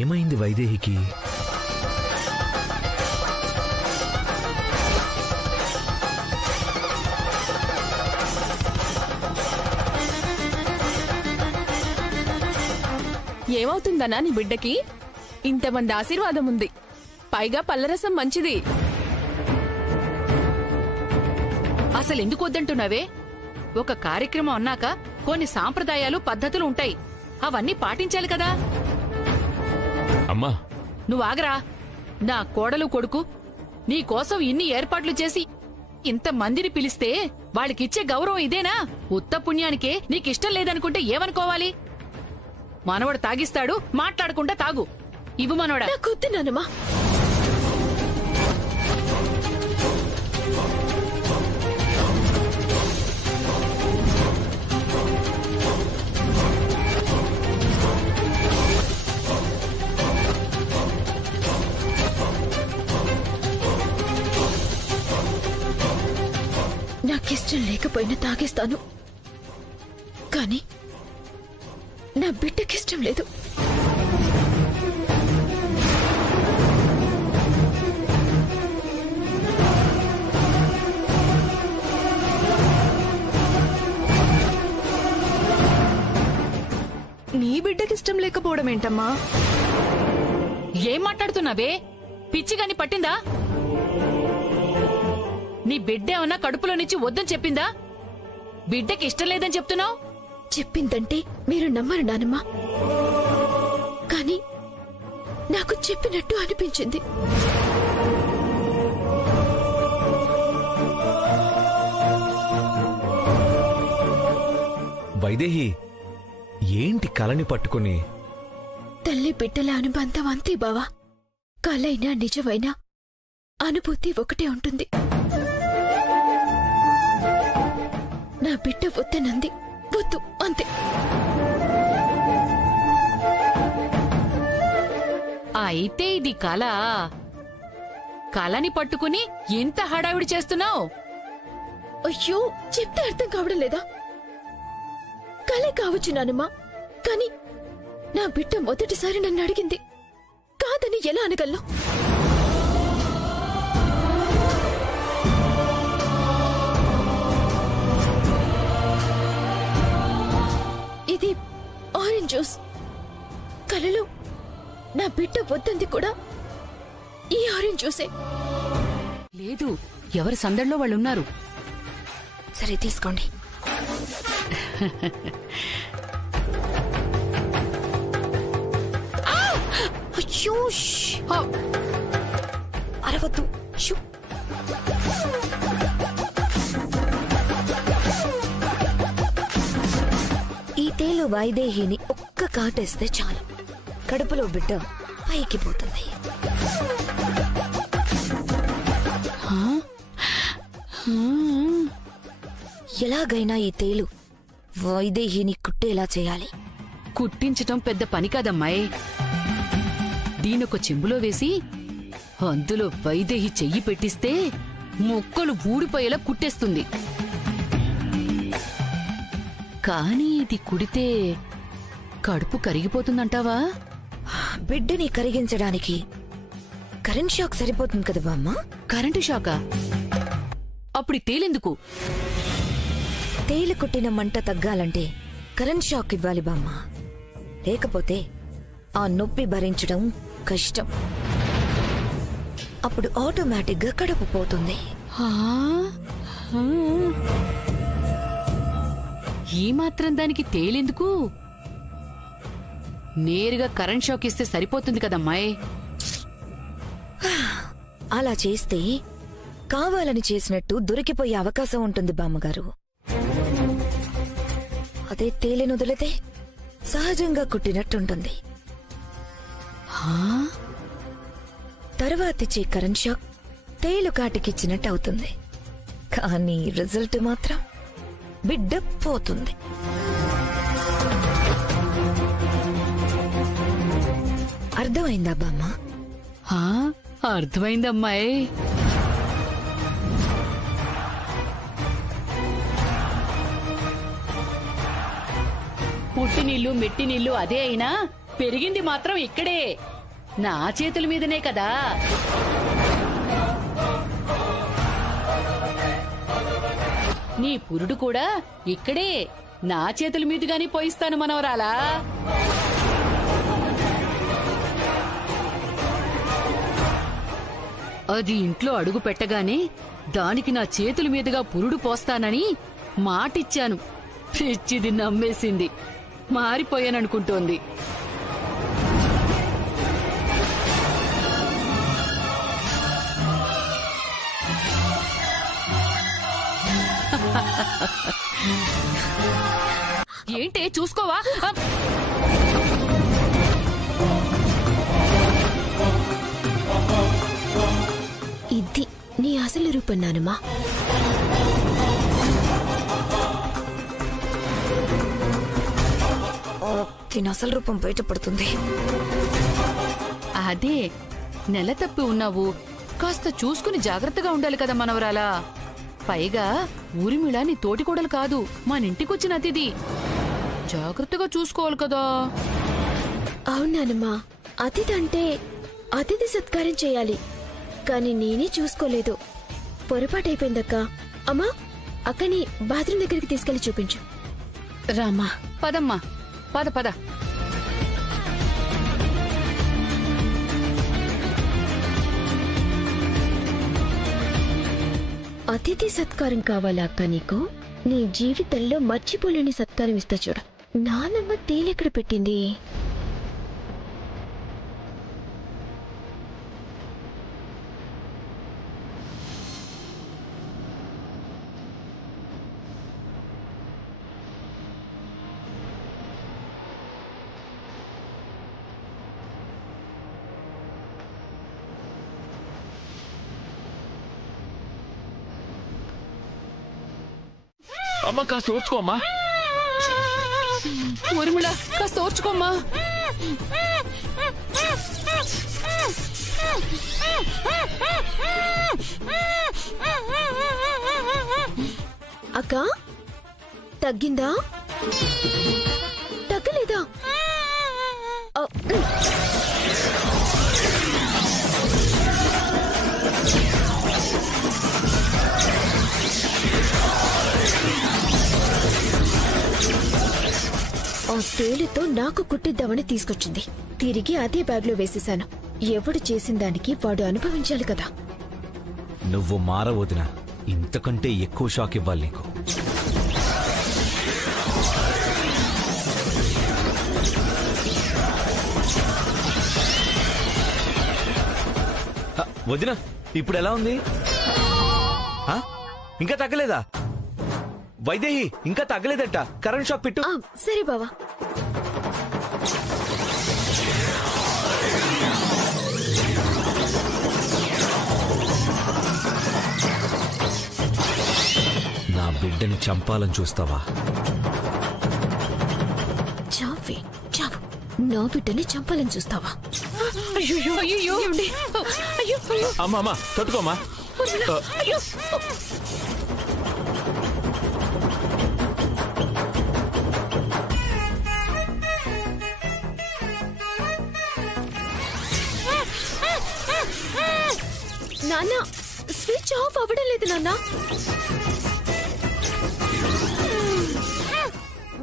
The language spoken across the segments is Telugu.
ఏమైంది వైదేహికి? ఏమవుతుందనా నీ బిడ్డకి? ఇంతమంది ఆశీర్వాదం ఉంది, పైగా పల్లరసం మంచిది. అసలెందుకు వద్దంటున్నావే? ఒక కార్యక్రమం అన్నాక కొన్ని సాంప్రదాయాలు పద్ధతులు ఉంటాయి, అవన్నీ పాటించాలి కదా. అమ్మా నువ్వాగరా. నా కోడలు కొడుకు నీకోసం ఇన్ని ఏర్పాట్లు చేసి ఇంతమందిని పిలిస్తే వాళ్ళకిచ్చే గౌరవం ఇదేనా? ఉత్త పుణ్యానికే నీకిష్టం లేదనుకుంటే ఏమనుకోవాలి? మనవడు తాగిస్తాడు, మాట్లాడకుండా తాగు. ఇవ్వు మనవడా. నాకొద్దు నానమ్మా. నాకిష్టం లేకపోయినా తాగేస్తాను, కానీ నా బిడ్డకిష్టం లేదు. నీ బిడ్డకిష్టం లేకపోవడం ఏంటమ్మా? ఏం మాట్లాడుతున్నావే? పిచ్చిగాని పట్టిందా? నీ బిడ్డేమన్నా కడుపులో నుంచి వద్దని చెప్పిందా? బిడ్డకి ఇష్టం లేదని చెప్తున్నావు? చెప్పిందంటే మీరు నమ్మరు నానమ్మా, కానీ నాకు చెప్పినట్టు అనిపించింది. వైదేహి, ఏంటి కలని పట్టుకుని? తల్లి బిడ్డల అనుబంధం అంతే బావా. కలైనా నిజమైనా అనుభూతి ఒకటే ఉంటుంది. నా బిడ్డ వద్దనంది, వద్దు అంతే. అయితే ఇది కళ. కళని పట్టుకుని ఇంత హడావిడి చేస్తున్నావు? అయ్యో, చెప్తే అర్థం కావడం లేదా? కలే కావచ్చు నానమ్మా, కానీ నా బిడ్డ మొదటిసారి నన్ను అడిగింది, కాదని ఎలా అనగలను? ఇది ఆరెంజ్ జ్యూస్. కలలో నా బిడ్డ వద్దంది కూడా ఈ ఆరెంజ్ జ్యూసే. లేదు, ఎవరి సందడిలో వాళ్ళున్నారు. సరే తీసుకోండి. అయ్యో, అరవద్దు. ఈ తేలు వైదేహిని ఒక్క కాటేస్తే చాలు, కడుపులో బిడ్డ పైకి పోతుంది. ఎలాగైనా ఈ తేలు వైదేహిని కుట్టేలా చేయాలి. కుట్టించటం పెద్ద పని కాదమ్మాయి. దీనొక చెంబులో వేసి అందులో వైదేహి చెయ్యి పెట్టిస్తే మొక్కలు ఊడిపోయేలా కుట్టేస్తుంది. కానీ ఇది కుడితే కడుపు కరిగిపోతుందంటావా? బిడ్డని కరిగించడానికి కరెంట్ షాక్ సరిపోతుంది కదా బామ్మ. కరెంటు షాకా? అప్పుడు తేలెందుకు? తేలు కుట్టిన మంట తగ్గాలంటే కరెంట్ షాక్ ఇవ్వాలి బామ్మ, లేకపోతే ఆ నొప్పి భరించడం కష్టం. అప్పుడు ఆటోమేటిక్ గా కడుపు పోతుంది. ఈ మాత్రం దానికి తేలెందుకు? నేరుగా కరెంట్ షాక్ ఇస్తే సరిపోతుంది కదమ్మాయి. అలా చేస్తే కావాలని చేసినట్టు దొరికిపోయే అవకాశం ఉంటుంది బామ్మగారు. అదే తేలిని వదిలితే సహజంగా కుట్టినట్టుంటుంది. తర్వాతిచ్చే కరెంట్ షాక్ తేలు కాటికిచ్చినట్టు అవుతుంది, కానీ రిజల్ట్ మాత్రం బిడ్డ పోతుంది. అర్థమైందా బామ్మ? అర్థమైందమ్మాయి. పుట్టినీళ్లు మెట్టినీళ్లు అదే అయినా పెరిగింది మాత్రం ఇక్కడే, నా చేతుల మీదనే కదా. నీ పురుడు కూడా ఇక్కడే, నా చేతుల మీదుగాని పోయిస్తాను మనవరాలా. అది ఇంట్లో అడుగు పెట్టగానే దానికి నా చేతుల మీదుగా పురుడు పోస్తానని మాటిచ్చాను. పిచ్చిది నమ్మేసింది, మారిపోయాననుకుంటోంది. ఏంటే చూసుకోవా? ఇది నీ అసలు రూపం నానమ్మా. దీని అసలు రూపం బయటపడుతుంది. అదే నెల తప్పి ఉన్నావు, కాస్త చూసుకుని జాగ్రత్తగా ఉండాలి కదా మనవరాలా. పైగా ఊరిమిళ నీ తోటికోడలు కాదు, మనింటికొచ్చిన అతిథి. జాగ్రత్తగా చూసుకోవాలి కదా. అవునానమ్మా, అతిథి అంటే అతిథి సత్కారం చేయాలి, కానీ నేనే చూసుకోలేదు. పొరపాటైపోయిందక్క. అమ్మా, అక్కని బాత్రూమ్ దగ్గరికి తీసుకెళ్లి చూపించు. రామా, పదమ్మా, పద పద. అతిథి సత్కారం కావాలా అక్క నీకు? నీ జీవితంలో మర్చిపోలేని సత్కారం ఇస్తా చూడు. నానమ్మ తేలెక్కడ పెట్టింది? అమ్మ కాస్త ఓర్చుకోమ్మా. ఊరిమిళ కాస్త ఓర్చుకోమ్మా. అక్క, తగ్గిందా? తగ్గలేదా? ఆ తేలితో నాకు కుట్టిద్దామని తీసుకొచ్చింది. తిరిగి అదే బ్యాగ్లో వేసేశాను. ఎవడు చేసిన దానికి వాడు అనుభవించాలి కదా. నువ్వు మారవదినా, ఇంతకంటే ఎక్కువ షాక్ ఇవ్వాలి నీకు. వదినా, ఇప్పుడు ఎలా ఉంది? ఇంకా తగ్గలేదా? వైదేహి, ఇంకా తగ్గలేదట. కరెంట్ షాక్ పెట్టు. సరే బావా. నా బిడ్డని చంపాలని చూస్తావా? చావే, చావు. నా బిడ్డని చంపాలని చూస్తావా? అమ్మా అమ్మా, తట్టుకోమ్మా. నాన్న, స్విచ్ ఆఫ్ అవ్వడం లేదు నాన్న.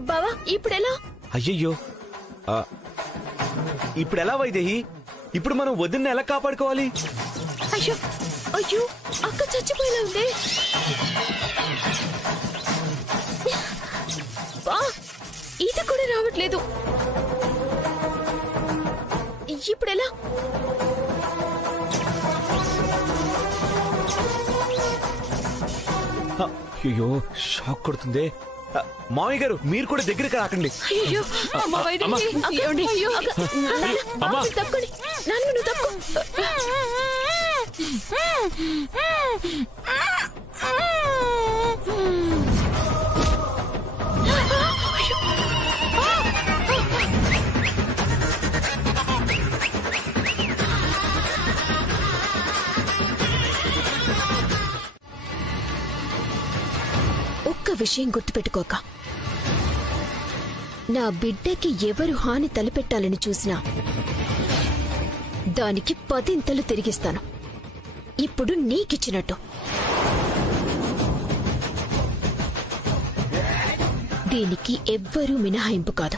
బావా, ఇప్పుడెలా? అయ్యయ్యో, ఇప్పుడెలా వైదేహి? ఇప్పుడు మనం వదిన ఎలా కాపాడుకోవాలి? అయ్యో అయ్యో, అక్క చచ్చిపోయేలా ఉంది. ఇది కూడా రావట్లేదు. ఇప్పుడెలా? అయ్యో, షాక్ కొడుతుంది. మామయ్య గారు, మీరు కూడా దగ్గరికి రాకండి. అయ్యో, తప్పుకోండి. నాన్న, నువ్వు తప్పుకో. ఒక్క విషయం గుర్తుపెట్టుకోక, నా బిడ్డకి ఎవరు హాని తలపెట్టాలని చూసినా దానికి 10 తిరిగిస్తాను. ఇప్పుడు నీకిచ్చినట్టు. దీనికి ఎవ్వరూ మినహాయింపు కాదు.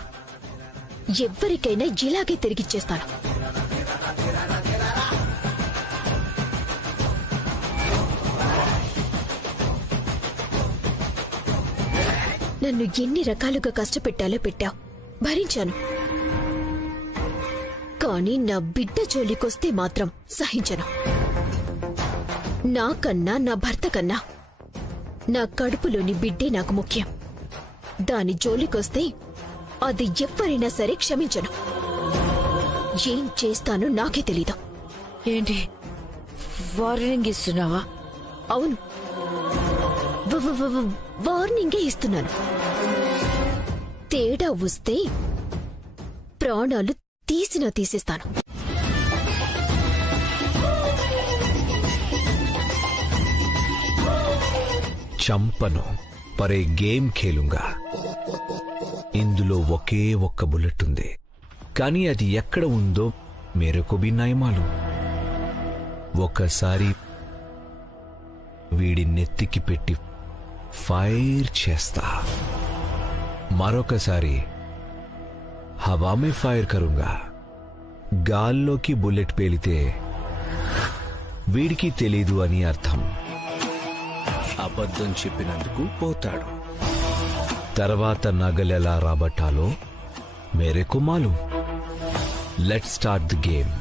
ఎవ్వరికైనా ఇలాగే తిరిగిచ్చేస్తాను. నన్ను ఎన్ని రకాలుగా కష్టపెట్టాలో పెట్టావు, భరించాను. కానీ నా బిడ్డ జోలికొస్తే మాత్రం సహించను. నాకన్నా నా భర్త కన్నా నా కడుపులోని బిడ్డే నాకు ముఖ్యం. దాని జోలికొస్తే అది ఎవ్వరైనా సరే క్షమించను. ఏం చేస్తానో నాకే తెలీదు. ఏంటి వార్నింగ్ ఇస్తున్నావా? అవును, వార్నింగే ఇస్తున్నాను. తేడా వస్తే ప్రాణాలు తీసేస్తాను. చంపను, పరే గేమ్ ఖేలుంగా. ఇందులో ఒకే ఒక్క బుల్లెట్ ఉంది, కానీ అది ఎక్కడ ఉందో మేరకు భీ నహీ మాలూమ్. ఒకసారి వీడి నెత్తికి పెట్టి ఫైర్ చేస్తా, మరొకసారి హవామే ఫైర్ కరుంగా. గాల్లోకి బుల్లెట్ పేలితే వీడికి తెలీదు అని అర్థం. అబద్ధం చెప్పినందుకు పోతాడు. తర్వాత నగలెలా రాబట్టాలో మేరకు మాలూమ్. Let's start the game.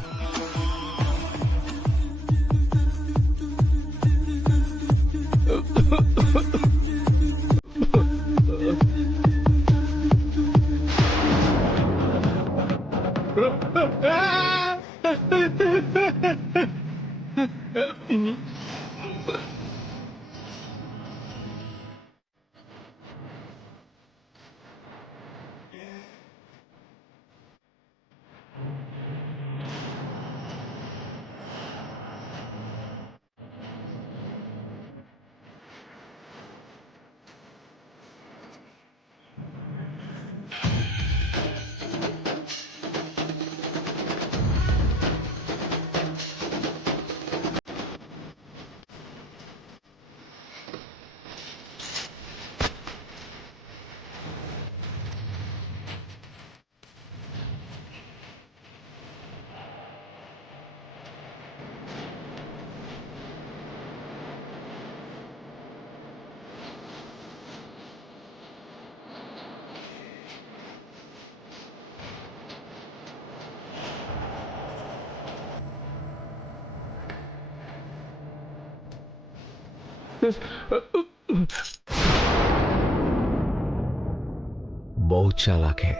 बहुत चालाक है,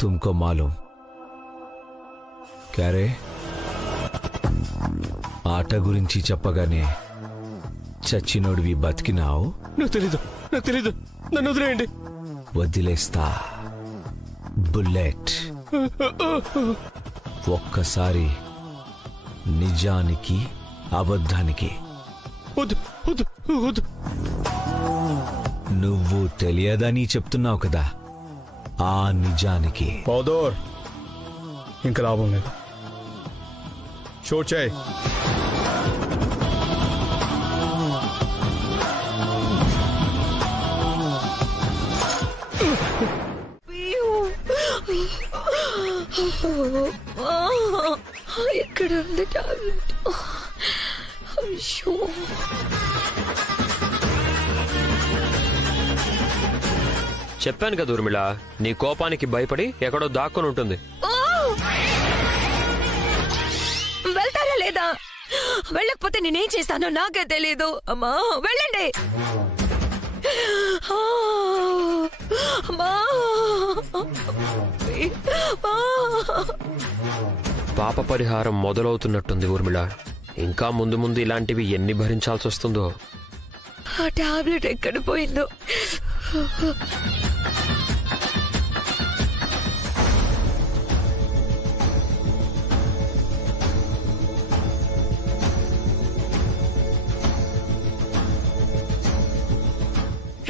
तुमको मालूम क्या रे? ఆట గురించి చెప్పగానే చచ్చినోడివి బతికినావు. నాకు తెలీదు, నన్ను వదిలేయండి. వదిలేస్తా. బుల్లెట్ ఒక్కసారి నిజానికి అబద్ధానికి. వద్దు. నువ్వు తెలియదని చెప్తున్నావు కదా, ఆ నిజానికి. పౌదోర్, ఇంకా లాభం లేదు. షూట్ చేయి. ఎక్కడ ఉంది టాబ్లెట్? అయ్యో, చెప్పాను కదా ఊర్మిళ, నీ కోపానికి భయపడి ఎక్కడో దాక్కుని ఉంటుంది. వెళ్తారా లేదా? వెళ్ళకపోతే నేనేం చేస్తానో నాకే తెలీదు. అమ్మా వెళ్ళండి. పాప పరిహారం మొదలవుతున్నట్టుంది ఊర్మిళ. ఇంకా ముందు ముందు ఇలాంటివి ఎన్ని భరించాల్సి వస్తుందో. ఆ టాబ్లెట్ ఎక్కడ పోయిందో?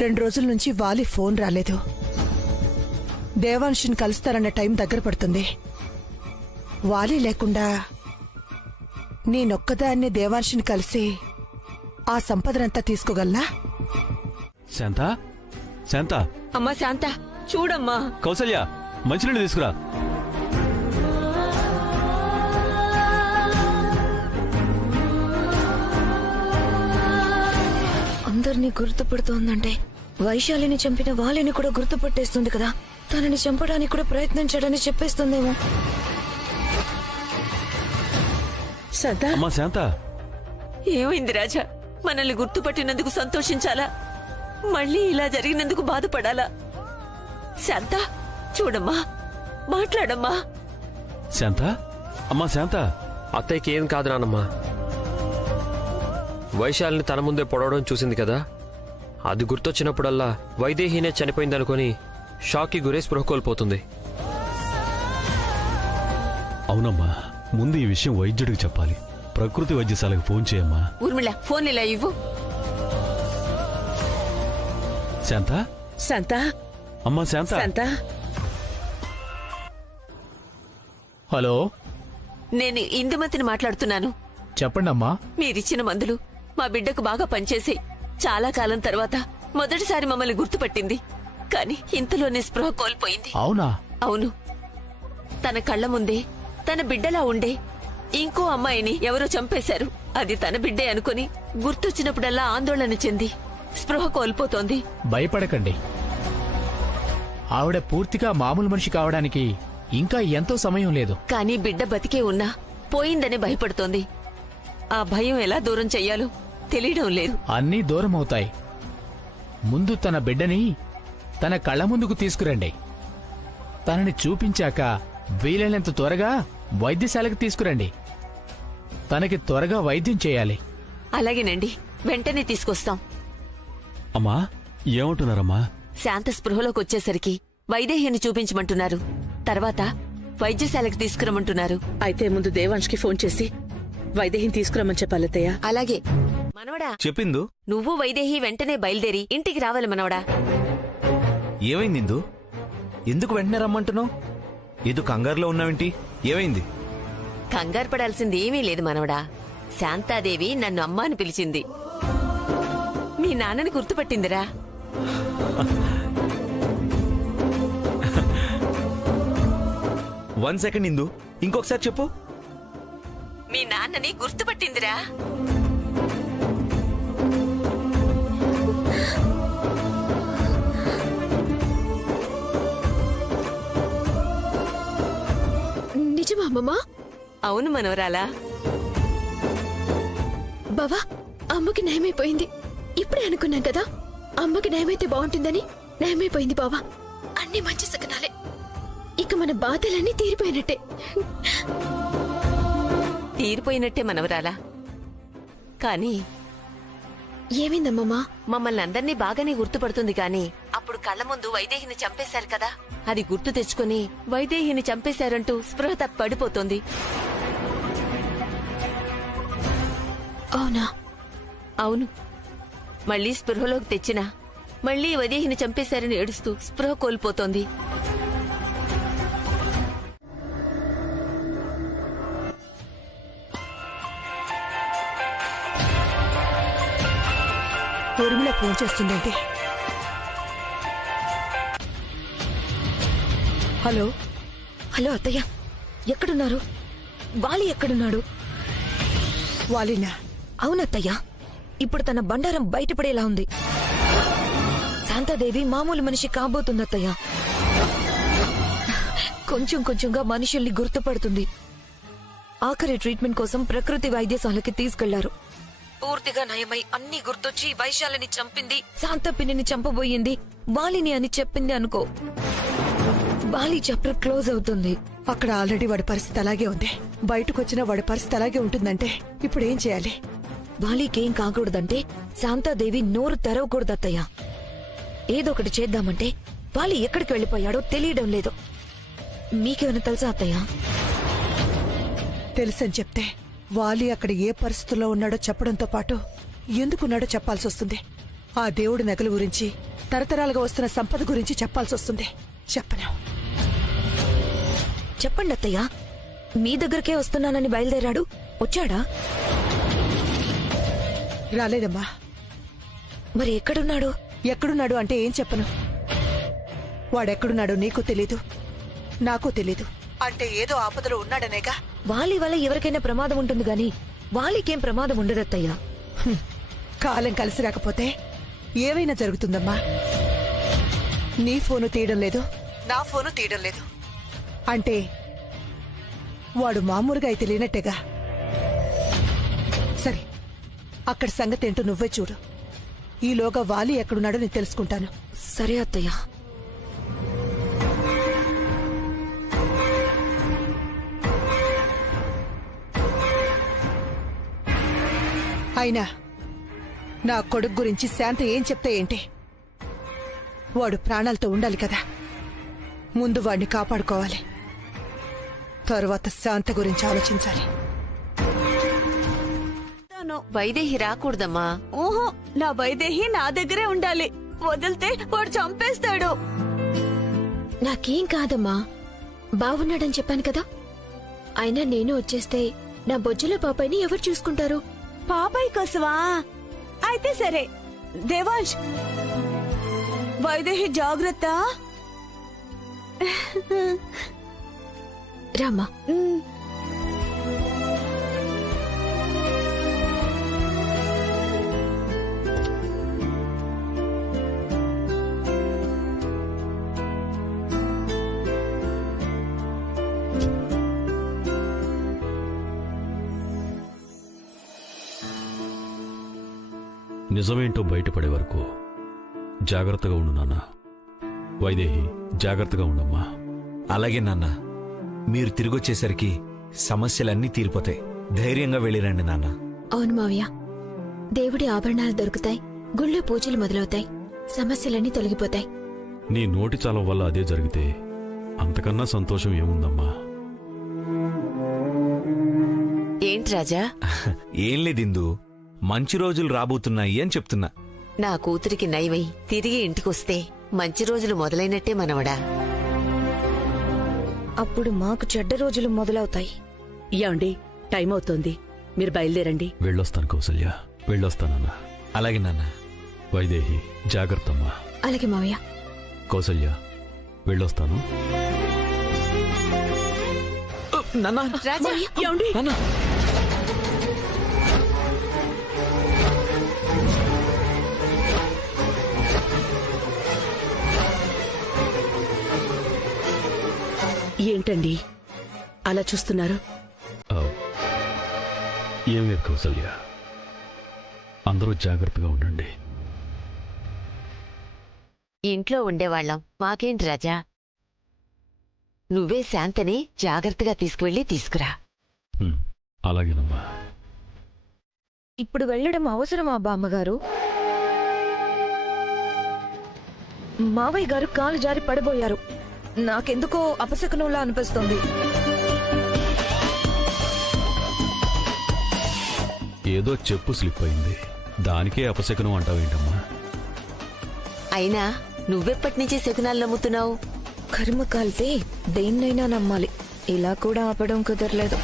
2 రోజుల నుంచి వాలి ఫోన్ రాలేదు. దేవాంశుని కలుస్తారన్న టైం దగ్గర పడుతుంది. వాలి లేకుండా నేనొక్కదాన్ని దేవాంశుని కలిసి ఆ సంపదనంతా తీసుకోగలనా? శాంత శాంత అమ్మా శాంత, చూడమ్మా. కౌసల్య, మంచినీళ్ళు తీసుకురా. అందరినీ గుర్తుపడుతోందంటే వైశాలిని చంపిన వాళ్ళని కూడా గుర్తుపట్టేస్తుంది కదా. తనని చంపడానికి కూడా ప్రయత్నించాడని చెప్పేస్తుందేమో. అమ్మా శాంత, ఏమైంది రాజా? మనల్ని గుర్తుపట్టినందుకు సంతోషించాలా, మళ్ళీ ఇలా జరిగినందుకు బాధపడాలా? శాంత, చూడమ్మా, మాట్లాడమ్మా. శాంత, అమ్మా శాంత. అత్తయ్యకి ఏం కాదు నానమ్మా. వైశాలిని తన ముందే పొడవడం చూసింది కదా, అది గుర్తొచ్చినప్పుడల్లా వైదేహినే చనిపోయిందనుకొని షాక్కి గురై స్పృహ కోల్పోతుంది. అవునమ్మా, ముందు ఈ విషయం వైద్యుడికి చెప్పాలి. ప్రకృతి వైద్యశాలకు ఫోన్ చేయమ్మా. ఊర్మిళ, ఫోన్ ఇలా ఇవ్వు. శాంత, శాంత, అమ్మా శాంత. శాంత, హలో, నేను ఇందుమతిని మాట్లాడుతున్నాను. చెప్పండమ్మా. మీరిచ్చిన మందులు మా బిడ్డకు బాగా పనిచేసాయి. చాలా కాలం తర్వాత మొదటిసారి మమ్మల్ని గుర్తుపట్టింది. కాని ఇంతలోనే స్పృహ కోల్పోయింది. అవునా? అవును. తన కళ్ల ముందే తన బిడ్డలా ఉండే ఇంకో అమ్మాయిని ఎవరో చంపేశారు. అది తన బిడ్డే అనుకుని గుర్తొచ్చినప్పుడల్లా ఆందోళన చెంది స్పృహ కోల్పోతోంది. భయపడకండి, ఆవిడ పూర్తిగా మామూలు మనిషి కావడానికి ఇంకా ఎంతో సమయం లేదు. కానీ బిడ్డ బతికే ఉన్నా పోయిందని భయపడుతోంది. ఆ భయం ఎలా దూరం చెయ్యాలో తెలియడం లేదు. అన్నీ దూరం అవుతాయి. ముందు తన బిడ్డని తన కళ్ళ ముందుకు తీసుకురండి. తనని చూపించాక వీలైనంత త్వరగా వైద్యశాలకు తీసుకురండి. తనకి త్వరగా వైద్యం చేయాలి. అలాగేనండి, వెంటనే తీసుకొస్తాం. అమ్మా, ఏమంటున్నారమ్మా? శాంత స్పృహలోకి వచ్చేసరికి వైదేహిని చూపించమంటున్నారు. తర్వాత వైద్యశాలకు తీసుకురమ్మంటున్నారు. అయితే ముందు దేవాంష్కి ఫోన్ చేసి వైదేహిని తీసుకురమ్మని చెప్పాలతయ్య. అలాగే మనవడా. చెప్పిందు. నువ్వు వైదేహి వెంటనే బయలుదేరి ఇంటికి రావాలి మనవడా. ఏమైంది ఇందు? ఎందుకు వెంటనే రమ్మంటున్నావు? ఏదో కంగారులో ఉన్నావేంటి? ఏమైంది? కంగారు పడాల్సింది ఏమీ లేదు మనవడా. శాంతాదేవి నన్ను అమ్మా అని పిలిచింది. మీ నాన్నని గుర్తుపట్టిందిరా. వన్ సెకండ్ ఇందు, ఇంకొకసారి చెప్పు. మీ నాన్నని గుర్తుపట్టిందిరా. నిజమా అమ్మమ్మా? అవును మనవరాలా. బావా, అమ్మకి నయమైపోయింది. ఇప్పుడే అనుకున్నాం కదా అమ్మకి నయమైతే బాగుంటుందని. నయమైపోయింది బావా. అన్ని మంచి సకనాలే. ఇక మన బాధలన్నీ తీరిపోయినట్టే. తీరిపోయినట్టే మనవరాలా. కానీ ఏమైందమ్మమ్మా? మమ్మల్ని అందర్నీ బాగానే గుర్తుపడుతుంది కాని అప్పుడు కళ్ళ ముందు వైదేహిని చంపేశారు కదా, అది గుర్తు తెచ్చుకుని వైదేహిని చంపేశారంటూ స్పృహ తప్పి పడిపోతుంది. అవునా? అవును. మళ్లీ స్పృహలోకి తెచ్చినా మళ్లీ వైదేహిని చంపేశారని ఏడుస్తూ స్పృహ కోల్పోతోంది. ఊర్మిళ ఫోన్ చేస్తుందండి. హలో. హలో అత్తయ్య, ఎక్కడున్నారు? వాలి ఎక్కడున్నాడు? వాలినా? అవునత్తయ్య, ఇప్పుడు తన బండారం బయటపడేలా ఉంది. శాంతాదేవి మామూలు మనిషి కాబోతుందత్తయ్య. కొంచెం కొంచెంగా మనుషుల్ని గుర్తుపడుతుంది. ఆఖరి ట్రీట్మెంట్ కోసం ప్రకృతి వైద్యశాలకి తీసుకెళ్లారు. పూర్తిగా నయమై అన్ని గుర్తొచ్చి వైశాలిని చంపింది, శాంత పిన్నిని చంపబోయింది, వాలిని అని చెప్పింది అనుకో. వాలి చాప్టర్ క్లోజ్ అవుతుంది. అక్కడ ఆల్రెడీ వాడి పరిస్థితి అలాగే ఉంది. బయటకు వచ్చిన వాడి పరిస్థితి అలాగే ఉంటుందంటే ఇప్పుడు ఏం చేయాలి? వాలికేం కాకూడదంటే శాంతాదేవి నోరు తెరవకూడదత్తయ్య. ఏదో ఒకటి చేద్దామంటే వాలి ఎక్కడికి వెళ్లిపోయాడో తెలియడం లేదు. మీకేమైనా తెలుసా అత్తయ్య? తెలుసని చెప్తే వాలి అక్కడ ఏ పరిస్థితుల్లో ఉన్నాడో చెప్పడంతో పాటు ఎందుకున్నాడో చెప్పాల్సి వస్తుంది. ఆ దేవుడి నగల గురించి తరతరాలుగా వస్తున్న సంపద గురించి చెప్పాల్సి వస్తుంది. చెప్పను. చెప్పండి అత్తయ్య. మీ దగ్గరకే వస్తున్నానని బయలుదేరాడు, వచ్చాడా? రాలేదమ్మా. మరి ఎక్కడున్నాడు? ఎక్కడున్నాడు అంటే ఏం చెప్పను. వాడెక్కడున్నాడో నీకు తెలీదు, నాకు తెలీదు. అంటే ఏదో ఆపదలో ఉన్నాడనేగా. వాలి వల్ల ఎవరికైనా ప్రమాదం ఉంటుంది గాని వాలికేం ప్రమాదం ఉండదత్తయ్యా. కాలం కలిసి రాకపోతే ఏవైనా జరుగుతుందమ్మా. నీ ఫోను తీయడం లేదు, నా ఫోను తీయడం లేదు అంటే వాడు మామూలుగా అయితే లేనట్టేగా. సరే, అక్కడ సంగతి ఏంటో నువ్వే చూడు. ఈలోగా వాలి ఎక్కడున్నాడో నేను తెలుసుకుంటాను. సరే అత్తయ్య. అయినా నా కొడుకు గురించి శాంత ఏం చెప్తే ఏంటి? వాడు ప్రాణాలతో ఉండాలి కదా. ముందు వాడిని కాపాడుకోవాలి, తరువాత శాంత గురించి ఆలోచించాలి. వైదేహి రాకూడదమ్మా. ఓహో, నా వైదేహి నా దగ్గరే ఉండాలి. వదిలితే వాడు చంపేస్తాడు. నాకేం కాదమ్మా, బాగున్నాడని చెప్పాను కదా. అయినా నేను వచ్చేస్తే నా బొజ్జుల పాపాయిని ఎవరు చూసుకుంటారు? పాపాయి కోసవా? అయితే సరే. దేవాంశ్, వైదేహి జాగ్రత్త. రామా. నిజమేంటో బయటపడే వరకు జాగ్రత్తగా ఉండు నాన్న. వైదేహి, జాగ్రత్తగా ఉండమ్మా. అలాగే నాన్న. మీరు తిరిగొచ్చేసరికి సమస్యలన్నీ తీరిపోతాయి. ధైర్యంగా వెళ్ళిరండి నాన్న. అవును మావయ్య, దేవుడి ఆభరణాలు దొరుకుతాయి, గుళ్ళో పూజలు మొదలవుతాయి, సమస్యలన్నీ తొలగిపోతాయి. నీ నోటి చాలం వల్ల అదే జరిగితే అంతకన్నా సంతోషం ఏముందమ్మా? ఏంటి రాజా? ఏం లేదిందు, మంచి రోజులు రాబోతున్నాయి అని చెప్తున్నా. నా కూతురికి నయమై తిరిగి ఇంటికొస్తే మంచి రోజులు మొదలైనట్టే మనవడా. అప్పుడు మాకు చెడ్డ రోజులు మొదలవుతాయి. ఏమండి, టైం అవుతోంది, మీరు బయలుదేరండి. వెళ్ళొస్తాను కౌసల్య, వెళ్ళొస్తానన్నా. అలాగే నాన్న. వైదేహి, జాగ్రత్తమ్మా. అలాగే మావయ్య. కౌసల్య, వెళ్ళొస్తాను. రాజా, ఏమండి? ఏంటండి అలా చూస్తున్నారు? ఏం లేదు కౌసల్య, అందరూ జాగ్రత్తగా ఉండండి. ఇంట్లో ఉండేవాళ్ళం, మాకేంటి రాజా? నువ్వే శాంతని జాగ్రత్తగా తీసుకువెళ్ళి తీసుకురా. అలాగేనమ్మా. ఇప్పుడు వెళ్ళడం అవసరమా బామ్మగారు? మావయ్య గారు కాలు జారి పడబోయారు. నాకెందుకో అపశకునంలా అనిపిస్తుంది. ఏదో చెప్పు స్లిప్ అయింది, దానికే అపశకునం అంటావేంటమ్మా? అయినా నువ్వెప్పటినుంచి శకునాలు నమ్ముతున్నావు? కర్మ కాలితే దేన్నైనా నమ్మాలి. ఇలా కూడా ఆపడం కుదరలేదు.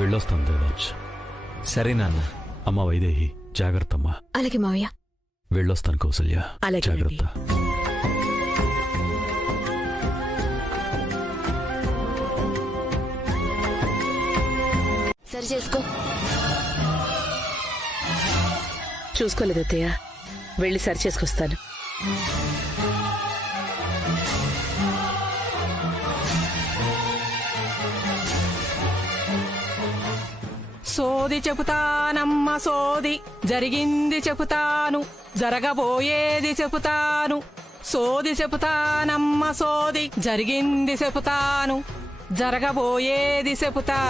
వెళ్ళొస్తాను దేవాంశ్. సరే నాన్న. అమ్మా వైదేహి, జాగ్రత్తమ్మా. అలాగే మావయ్య. వెళ్ళొస్తాను కౌసల్య, జాగ్రత్త. సరి చేసుకో. చూసుకోలేదు అత్తయ్య, వెళ్ళి సరి చేసుకొస్తాను. సోది చెబుతానమ్మ సోది, జరిగింది చెబుతాను, జరగబోయేది చెబుతాను. సోది చెబుతానమ్మ సోది, జరిగింది చెబుతాను, జరగబోయేది చెబుతా.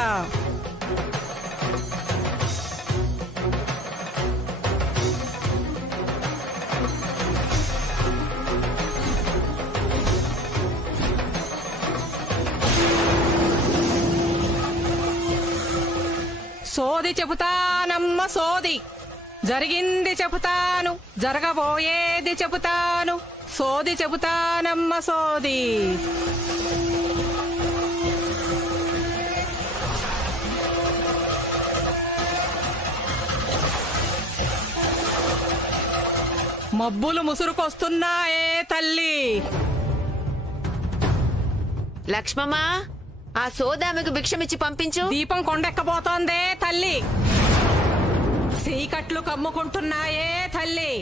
సోది చెబుతానమ్మ సోది, జరిగింది చెబుతాను జరగబోయేది చెబుతాను సోది చెబుతానమ్మ సోది. మబ్బులు ముసురుకొస్తున్నాయే తల్లి. లక్ష్మమ్మ, ఆ సోదామెకు భిక్షమిచ్చి పంపించు. దీపం కొండెక్కబోతోందే తల్లి. చీకట్లు కమ్ముకుంటున్నాయే తల్లి.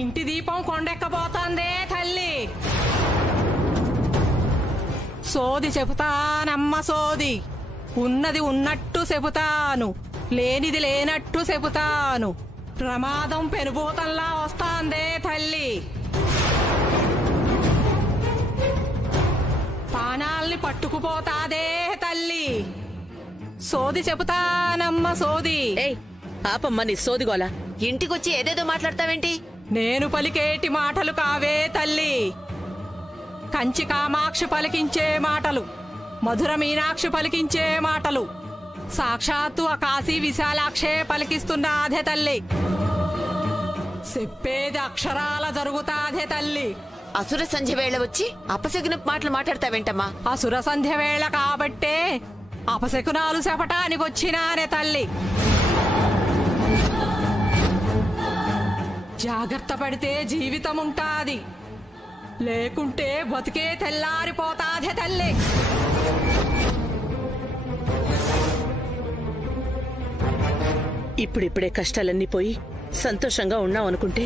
ఇంటి దీపం కొండెక్కబోతోందే తల్లి. సోది చెబుతానమ్మ సోది. ఉన్నది ఉన్నట్టు చెబుతాను, లేనిది లేనట్టు చెబుతాను. ప్రమాదం పెనుభూతంలా వస్తాందే తల్లి. పానాల్ని పట్టుకుపోతాదే తల్లి. సోది చెబుతానమ్మ సోది. ఆపమ్మ నీ సోదిగోలా. ఇంటికొచ్చి ఏదేదో మాట్లాడతావేంటి? నేను పలికేటి మాటలు కావే తల్లి. కంచి కామాక్షి పలికించే మాటలు, మధుర మీనాక్షి పలికించే మాటలు, సాక్షాత్తు ఆ కాశీ విశాలాక్షే పలికిస్తున్నాదే తల్లి. చెప్పేది అక్షరాల జరుగుతాదే తల్లి. అసుర సంధ్య వేళ వచ్చి అపశకున మాటలు మాట్లాడతావేంటమ్మా? అసుర సంధ్య వేళ కాబట్టే అపశకునాలు చెప్పటానికి వచ్చినానే తల్లి. జాగ్రత్త పడితే జీవితం ఉంటాది, లేకుంటే బతికే తెల్లారిపోతాదే తల్లి. ఇప్పుడిప్పుడే కష్టాలన్నీ పోయి సంతోషంగా ఉన్నాం అనుకుంటే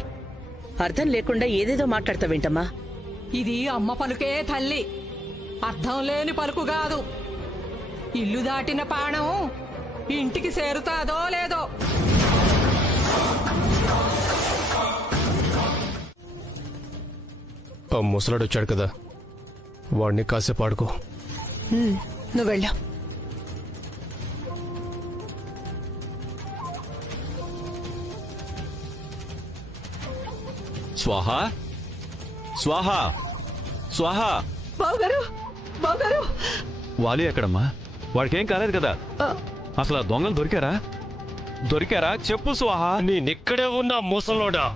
అర్థం లేకుండా ఏదేదో మాట్లాడతావేంటమ్మా? ఇది అమ్మ పలుకే తల్లి, అర్థం లేని పలుకు కాదు. ఇల్లు దాటిన పాణం ఇంటికి చేరుతాదో లేదో. ఆ ముసలాడు వచ్చాడు కదా, వాడిని కాసేపు ఆడుకో. నువ్వు వెళ్ళా. స్వాహా స్వాహా స్వాహా. బావగారు, బావగారు. వాలి ఎక్కడమ్మా? వాడికేం కాలేదు కదా? అసలు ఆ దొంగలు దొరికారా? దొరికారా చెప్పు స్వాహా. నేనిక్కడే ఉన్నా ముసలోడా.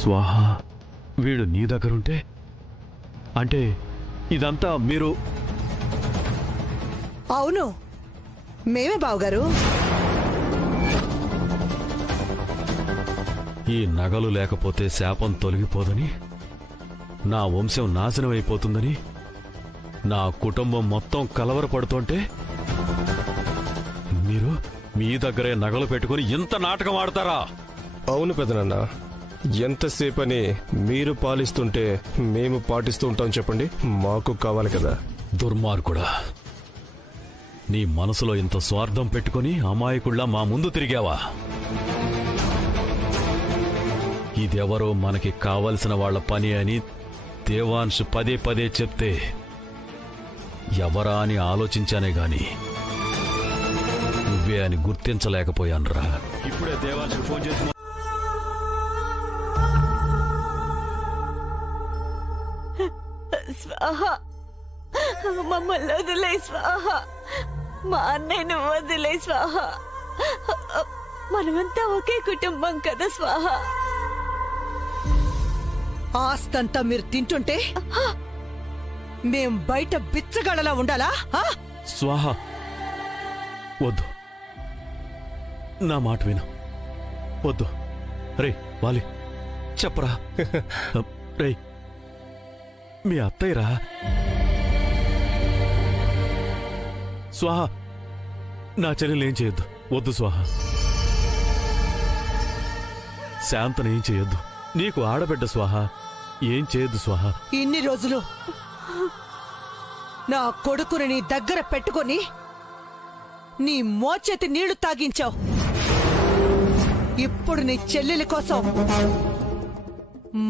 స్వాహా, వీడు నీ దగ్గరుంటే అంటే ఇదంతా మీరు? అవును, మేమే బావగారు. ఈ నగలు లేకపోతే శాపం తొలగిపోదని, నా వంశం నాశనం అయిపోతుందని, నా కుటుంబం మొత్తం కలవరపడుతుంటే మీరు మీ దగ్గరే నగలు పెట్టుకుని ఇంత నాటకం ఆడతారా? అవును పెదనాన్న, ఎంతసేపని మీరు పాలిస్తుంటే మేము పాటిస్తూ ఉంటాం చెప్పండి. మాకు కావాలి కదా. దుర్మార్గుడా, నీ మనసులో ఇంత స్వార్థం పెట్టుకుని అమాయకుళ్ళ మా ముందు తిరిగావా? ఇదెవరో మనకి కావలసిన వాళ్ల పని అని దేవాంశ్ పదే పదే చెప్తే ఎవరా అని ఆలోచించానే గాని నువ్వే అని గుర్తించలేకపోయానురా. ఇప్పుడే దేవాంశ్ ఫోన్ చేసి స్వాహ, మమ్మల్ని వదిలే స్వాహ, మా అన్నయ్యను వదిలే స్వాహ. మనమంతా ఒకే కుటుంబం కదా స్వాహ. ఆస్తంతా మీరు తింటుంటే మేం బయట బిచ్చగడలా ఉండాలా? స్వాహ, వద్దు, నా మాట విను. వద్దు. రే వాలి, చెప్పరా. రే మీ అత్తయ్యరా. స్వాహ, నా చెల్లెలేం చేయొద్దు. వద్దు స్వాహ. శాంతనేం చేయొద్దు. నీకు ఆడబిడ్డ స్వాహ. ఏం చేయొద్దు స్వాహ. ఇన్ని రోజులు నా కొడుకుని నీ దగ్గర పెట్టుకొని నీ మోచేతి నీళ్లు తాగించావు. ఇప్పుడు నీ చెల్లెలి కోసం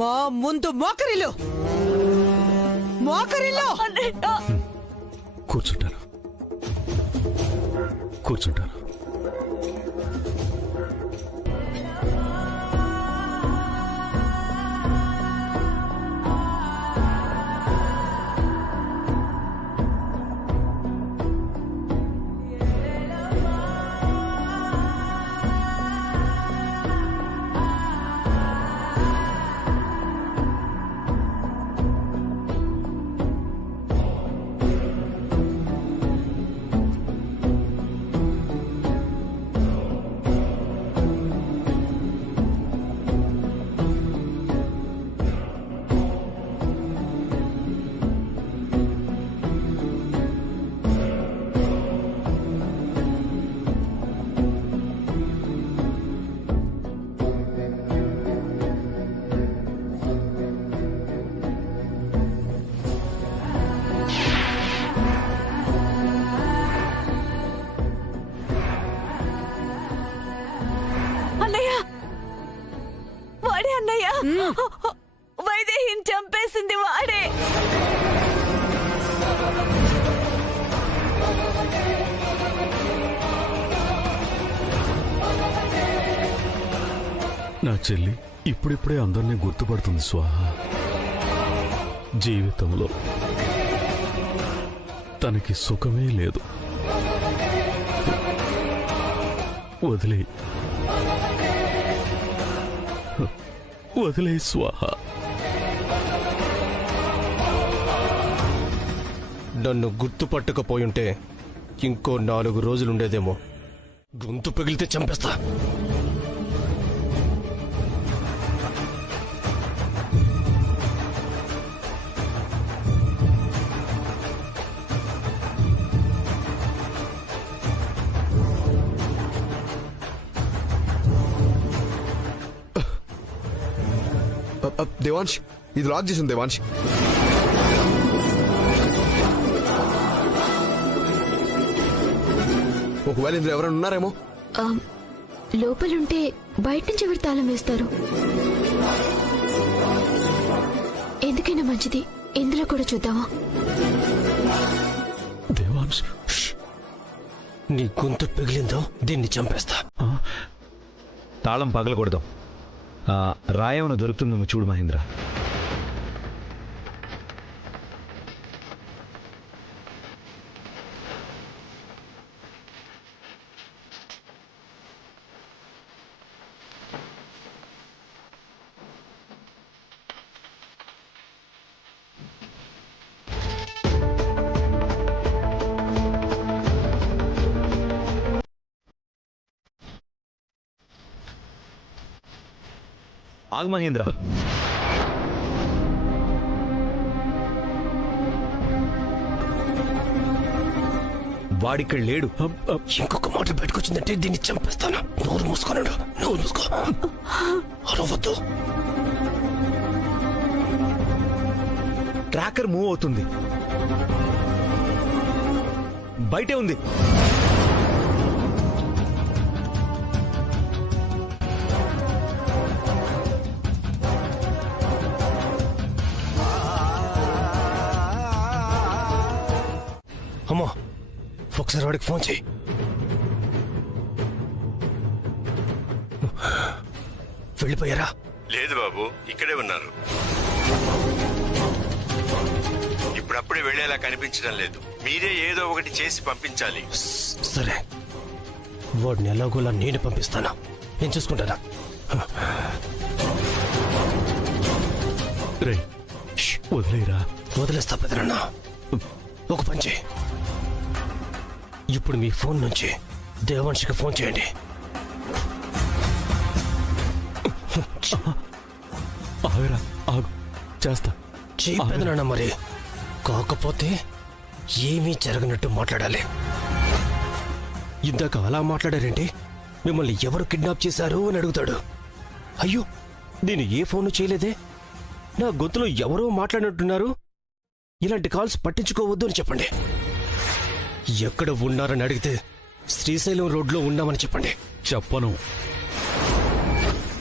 మా ముందు మోకరిల్లు. కూర్చుంటాను. వైదేహిని చంపేసింది వాడే. నా చెల్లి ఇప్పుడిప్పుడే అందరినీ గుర్తుపడుతుంది స్వాహ. జీవితంలో తనకి సుఖమే లేదు. వదిలే స్వాహ. నన్ను గుర్తుపట్టకపోయుంటే ఇంకో 4 రోజులుండేదేమో. గొంతు పగిలితే చంపేస్తా. దేవాంశ్, ఇది లాక్ చేసింది. దేవాంశ్, ఒకవేళ ఇందులో ఎవరైనా ఉన్నారేమో. లోపలుంటే బయట నుంచి ఎవరు తాళం వేస్తారు? ఎందుకైనా మంచిది ఇందులో కూడా చూద్దామా? దేవాంశ్, నీ గొంతు పగిలిందో దీన్ని చంపేస్తా. తాళం పగలకూడదు. రాయమను దొరుకుతుందేమో చూడు మహేంద్ర. ఆగు మహేంద్ర. వాడిక్కడ లేడు. ఇంకొక మాట బయటకొచ్చిందంటే దీన్ని చంపేస్తాను. నోరు మూసుకోనండు. నోరు మూసుకో. అరవద్దు. ట్రాకర్ మూవ్ అవుతుంది. బయటే ఉంది. అమ్మా, ఒకసారి వాడికి ఫోన్ చేయి. వెళ్ళిపోయారా? లేదు బాబు, ఇక్కడే ఉన్నారు. ఇప్పుడప్పుడే వెళ్ళేలా కనిపించడం లేదు. మీరే ఏదో ఒకటి చేసి పంపించాలి. సరే, వాడిని ఎలాగోలా నేను పంపిస్తానా. నేను చూసుకుంటానా? వదిలేరా. వదిలేస్తా పెదరన్నా. ఒక పని చేయి, ఇప్పుడు మీ ఫోన్ నుంచి దేవాంశికి ఫోన్ చేయండి. ఆగరా, ఆగు, చేస్తా. చెప్పేదనా మరి, కాకపోతే ఏమీ జరగనట్టు మాట్లాడాలి. ఇందాక అలా మాట్లాడారేంటి? మిమ్మల్ని ఎవరు కిడ్నాప్ చేశారు అని అడుగుతాడు. అయ్యో, నేను ఏ ఫోను చేయలేదే, నా గొంతులో ఎవరో మాట్లాడినట్టున్నారు, ఇలాంటి కాల్స్ పట్టించుకోవద్దు అని చెప్పండి. ఎక్కడ ఉన్నారని అడిగితే శ్రీశైలం రోడ్లో ఉన్నామని చెప్పండి. చెప్పను.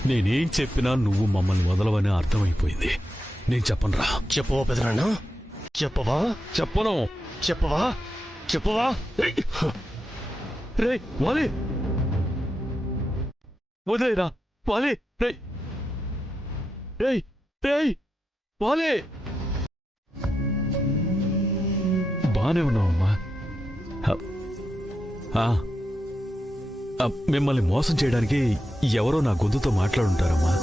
నేనేం చెప్పినా నువ్వు మమ్మల్ని వదలవని అర్థమైపోయింది. నేను చెప్పనురా. చెప్పవా పెదనాన్న? చెప్పవా? చెప్పను. చెప్పవా? చెప్పవా? రే వాలి, వదిలేరా వాలి. రే రే రే వాలి, బానే ఉన్నావమ్మా? మిమ్మల్ని మోసం చేయడానికి ఎవరో నా గొంతుతో మాట్లాడుంటారమ్మా.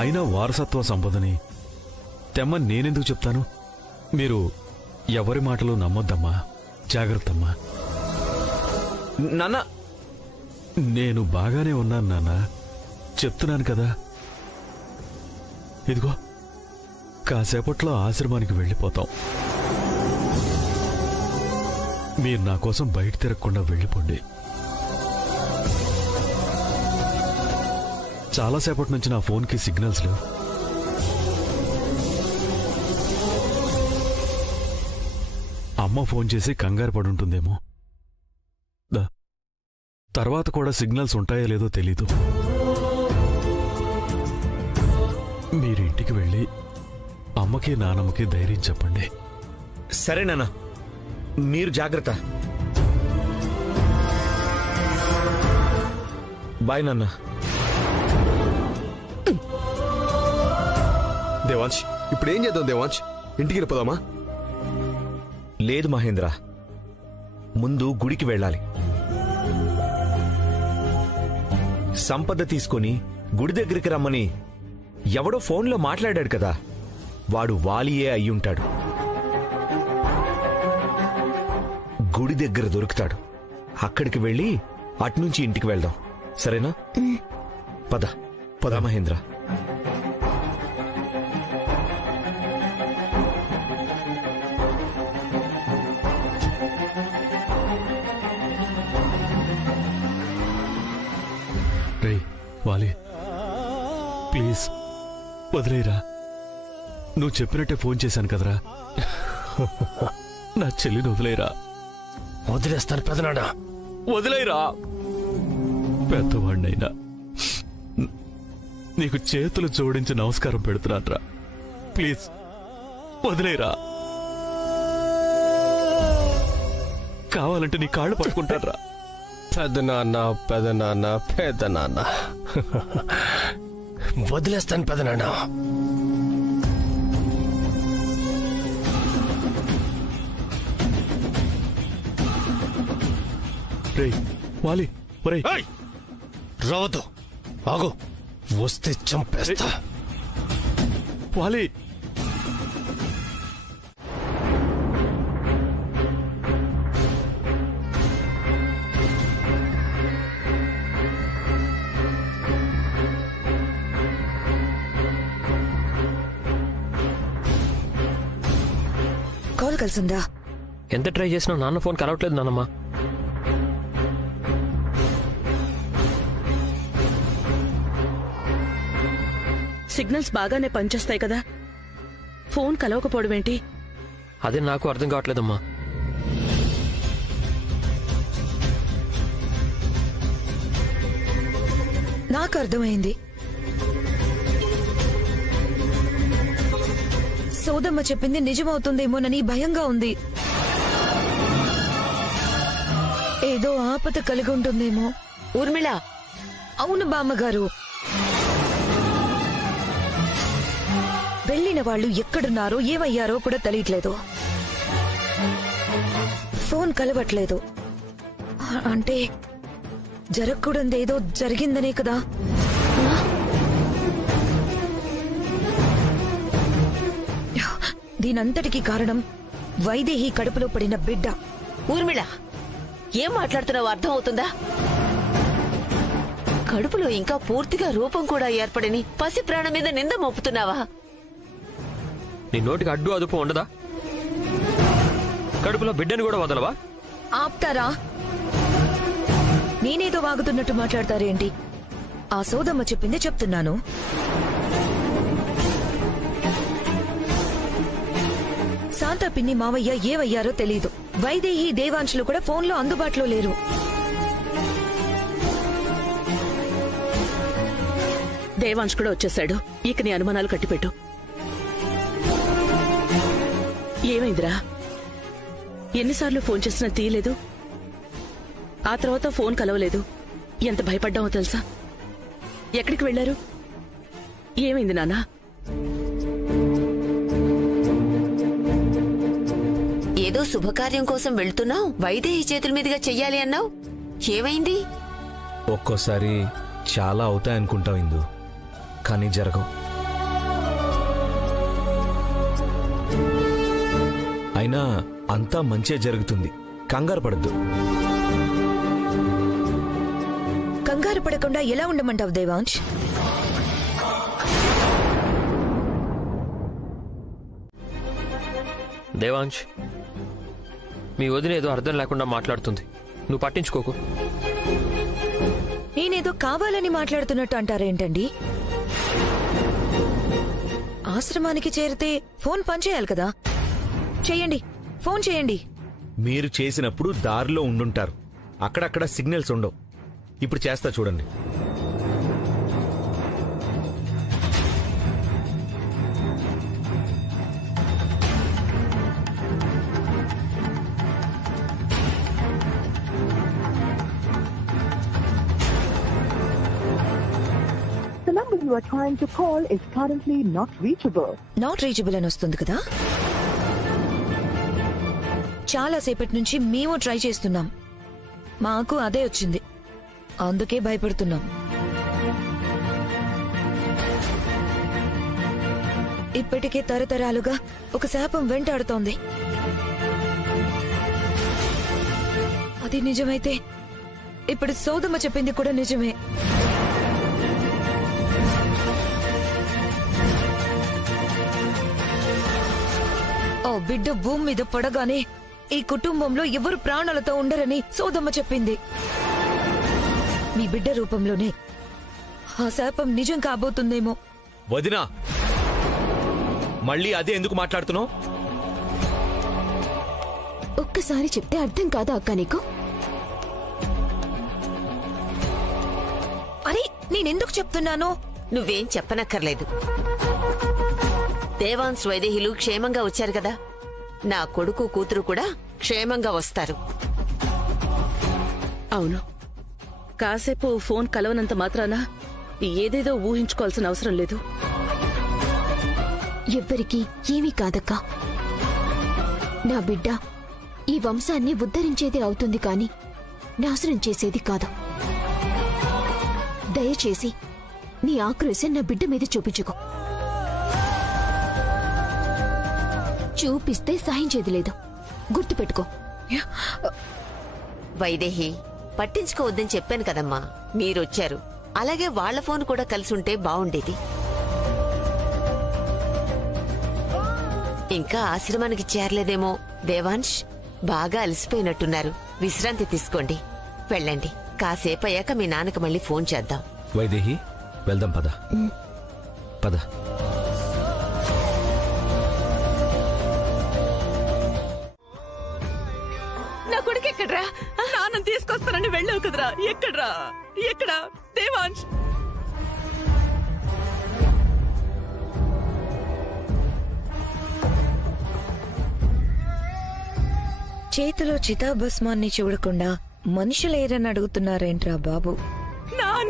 అయినా వారసత్వ సంపదని తెమ్మని నేనెందుకు చెప్తాను? మీరు ఎవరి మాటలు నమ్మొద్దమ్మా, జాగ్రత్తమ్మా. నాన్న, నేను బాగానే ఉన్నాను నాన్న, చెప్తున్నాను కదా. ఇదిగో, కాసేపట్లో ఆశ్రమానికి వెళ్ళిపోతాం. మీరు నా కోసం బయట తిరగకుండా వెళ్ళిపోండి. చాలాసేపటి నుంచి నా ఫోన్కి సిగ్నల్స్ లేవు. అమ్మ ఫోన్ చేసి కంగారు పడుంటుందేమో. తర్వాత కూడా సిగ్నల్స్ ఉంటాయో లేదో తెలీదు. మీరు ఇంటికి వెళ్ళి అమ్మకి నాన్నమ్మకి ధైర్యం చెప్పండి. సరే నాన్న, మీరు జాగ్రత్త. బాయ్ నాన్న. దేవాంశ్, ఇప్పుడు ఏం చేద్దాం దేవాంశ్? ఇంటికి వెళ్ళిపోదామా? లేదు మహేంద్ర, ముందు గుడికి వెళ్ళాలి. సంపద తీసుకొని గుడి దగ్గరికి రమ్మని ఎవడో ఫోన్లో మాట్లాడాడు కదా, వాడు వాలియే అయ్యుంటాడు. గుడి దగ్గర దొరుకుతాడు. అక్కడికి వెళ్ళి అట్నుంచి ఇంటికి వెళ్దాం. సరేనా? పద పద మహేంద్ర. రే వాలి, ప్లీజ్ వదిలేరా. నువ్వు చెప్పినట్టే ఫోన్ చేశాను కదరా. నా చెల్లిని వదిలేరా. వదిలేస్తాను పెదనాన్న. వదిలేరా. పెద్దవాడినైనా నీకు చేతులు జోడించి నమస్కారం పెడుతున్నాన్రా. ప్లీజ్ వదిలేరా. కావాలంటే నీ కాళ్ళు పట్టుకుంటారా. పెదనాన్న పెదనాన్న పెదనాన్న, వదిలేస్తాను పెదనాన్న. రే వాలి, ఒరేయ్ రావద్దు, ఆగు. వస్తే చంపేస్తా. వాలి, కాల్ కలిసిందా? ఎంత ట్రై చేసినా నాన్న ఫోన్ కలవట్లేదు నాన్నమ్మ. సిగ్నల్స్ బాగానే పనిచేస్తాయి కదా, ఫోన్ కలవకపోవడం ఏంటి? అదే నాకు అర్థం కావట్లేదమ్మా. నాకు అర్థమైంది. సోదమ్మ చెప్పింది నిజమవుతుందేమోనని భయంగా ఉంది. ఏదో ఆపద కలిగి ఉంటుందేమో. ఊర్మిళ. అవును బామ్మగారు. వెళ్ళిన వాళ్ళు ఎక్కడున్నారో ఏమయ్యారో కూడా తెలియట్లేదు. ఫోన్ కలవట్లేదు. అంటే జరగకూడదేదో జరిగిందనే కదా. దీనంతటికీ కారణం వైదేహి కడుపులో పడిన బిడ్డ. ఊర్మిళ, ఏం మాట్లాడుతున్నావు అర్థం అవుతుందా? కడుపులో ఇంకా పూర్తిగా రూపం కూడా ఏర్పడని పసి ప్రాణం మీద నింద మోపుతున్నావా? నీ నోటికి అడ్డు అదుపు ఉండదా? కడుపులో బిడ్డని కూడా వదలవా? ఆప్తారా? నేనేదో వాగుతున్నట్టు మాట్లాడతారేంటి? ఆ సోదమ్మ చెప్పింది చెప్తున్నాను. శాంత పిన్ని మావయ్య ఏవయ్యారో తెలీదు. వైదేహి దేవాంశులు కూడా ఫోన్లో అందుబాటులో లేరు. దేవాంశ్ కూడా వచ్చేశాడు. ఇక నీ అనుమానాలు కట్టిపెట్టు. ఏమైందిరా? ఎన్నిసార్లు ఫోన్ చేసినా తీయలేదు. ఆ తర్వాత ఫోన్ కలవలేదు. ఎంత భయపడ్డామో తెలుసా? ఎక్కడికి వెళ్లారు? ఏమైంది నాన్నా? ఏదో శుభకార్యం కోసం వెళ్తున్నావు, వైదేహి చేతుల మీదుగా చెయ్యాలి అన్నావు. ఏమైంది? ఒక్కోసారి చాలా అవుతాయనుకుంటావు ఇందు, కానీ జరగవు. అయినా అంతా మంచే జరుగుతుంది, కంగారు పడద్దు. కంగారు పడకుండా ఎలా ఉండమంటావు దేవాంశ్? దేవాంశ్, మీ వదిన ఏదో అర్థం లేకుండా మాట్లాడుతుంది, నువ్వు పట్టించుకోకు. నేనేదో కావాలని మాట్లాడుతున్నట్టు అంటారేంటండి? ఆశ్రమానికి చేరితే ఫోన్ పనిచేయాలి కదా. చెయ్యండి, ఫోన్ చేయండి. మీరు చేసినప్పుడు దారిలో ఉండుంటారు, అక్కడక్కడ సిగ్నల్స్ ఉండవు. ఇప్పుడు చేస్తా చూడండి. The number you are trying to call is currently not reachable. Not reachable అని వస్తుంది కదా. చాలా సేపటి నుంచి మేము ట్రై చేస్తున్నాం, మాకు అదే వచ్చింది. అందుకే భయపడుతున్నాం. ఇప్పటికే తరతరాలుగా ఒక శాపం వెంటాడుతోంది. అది నిజమైతే ఇప్పుడు సోదమ్మ చెప్పింది కూడా నిజమే. ఓ బిడ్డ భూమి మీద పడగానే ఈ కుటుంబంలో ఎవరు ప్రాణాలతో ఉండరని సోదమ్మ చెప్పింది. మీ బిడ్డ రూపంలోనే ఆ శాపం నిజం కాబోతుందేమో. వదినా, మళ్ళీ అదే ఎందుకు మాట్లాడుతున్నావు? ఒక్కసారి చెప్తే అర్థం కాదా అక్క నీకు? అరే నేనెందుకు చెప్తున్నాను? నువ్వేం చెప్పనక్కర్లేదు. దేవాంశ్ వైదేహిలు క్షేమంగా వచ్చారు కదా, నా కొడుకు కూతురు కూడా క్షేమంగా వస్తారు. అవును, కాసేపు ఫోన్ కలవనంత మాత్రాన ఏదేదో ఊహించుకోవాల్సిన అవసరం లేదు. ఎవ్వరికీ ఏమీ కాదక్కా. నా బిడ్డ ఈ వంశాన్ని ఉద్ధరించేదే అవుతుంది కాని నాశనం చేసేది కాదు. దయచేసి నీ ఆక్రోశం నా బిడ్డ మీద చూపించుకో. చూపిస్తే సహించేది లేదు, గుర్తుపెట్టుకో. వైదేహి, పట్టించుకోవద్దని చెప్పాను కదమ్మా. మీరొచ్చారు, అలాగే వాళ్ల ఫోన్ కూడా కలిసుంటే బావుండేది. ఇంకా ఆశ్రమానికి చేరలేదేమో. దేవాంశ్, బాగా అలసిపోయినట్టున్నారు, విశ్రాంతి తీసుకోండి. వెళ్ళండి, కాసేపు అయ్యాక మీ నాన్నకు మళ్ళీ ఫోన్ చేద్దాం. వైదేహి, వెళ్దాం పద. పద. నా కొడుకు ఎక్కడ్రా? నాన్న తీసుకొస్తానని వెళ్ళావు కదరా, ఎక్కడ్రా? ఎక్కడ దేవాంశ్? చేతిలో చితాభస్మాన్ని చూడకుండా మనుషులేరని అడుగుతున్నారేంట్రా బాబు?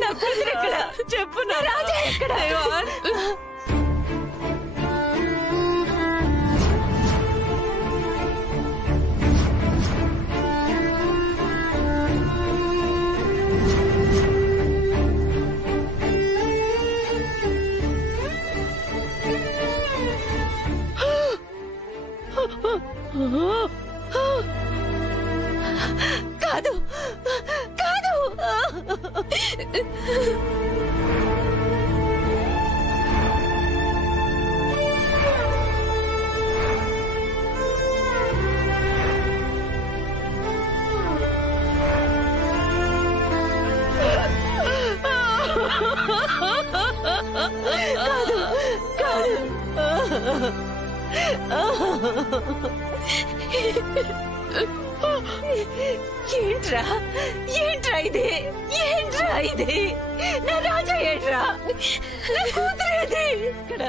నా కూతురు ఎక్కడ? చెప్పు నా రాజా ఎక్కడ? కాదు, కాదు, ఏంట్రా ఏంట్రా ఇది ఏంట్రా ఇది నా రాజా ఏంట్రా నా కూతురేది ఇక్కడ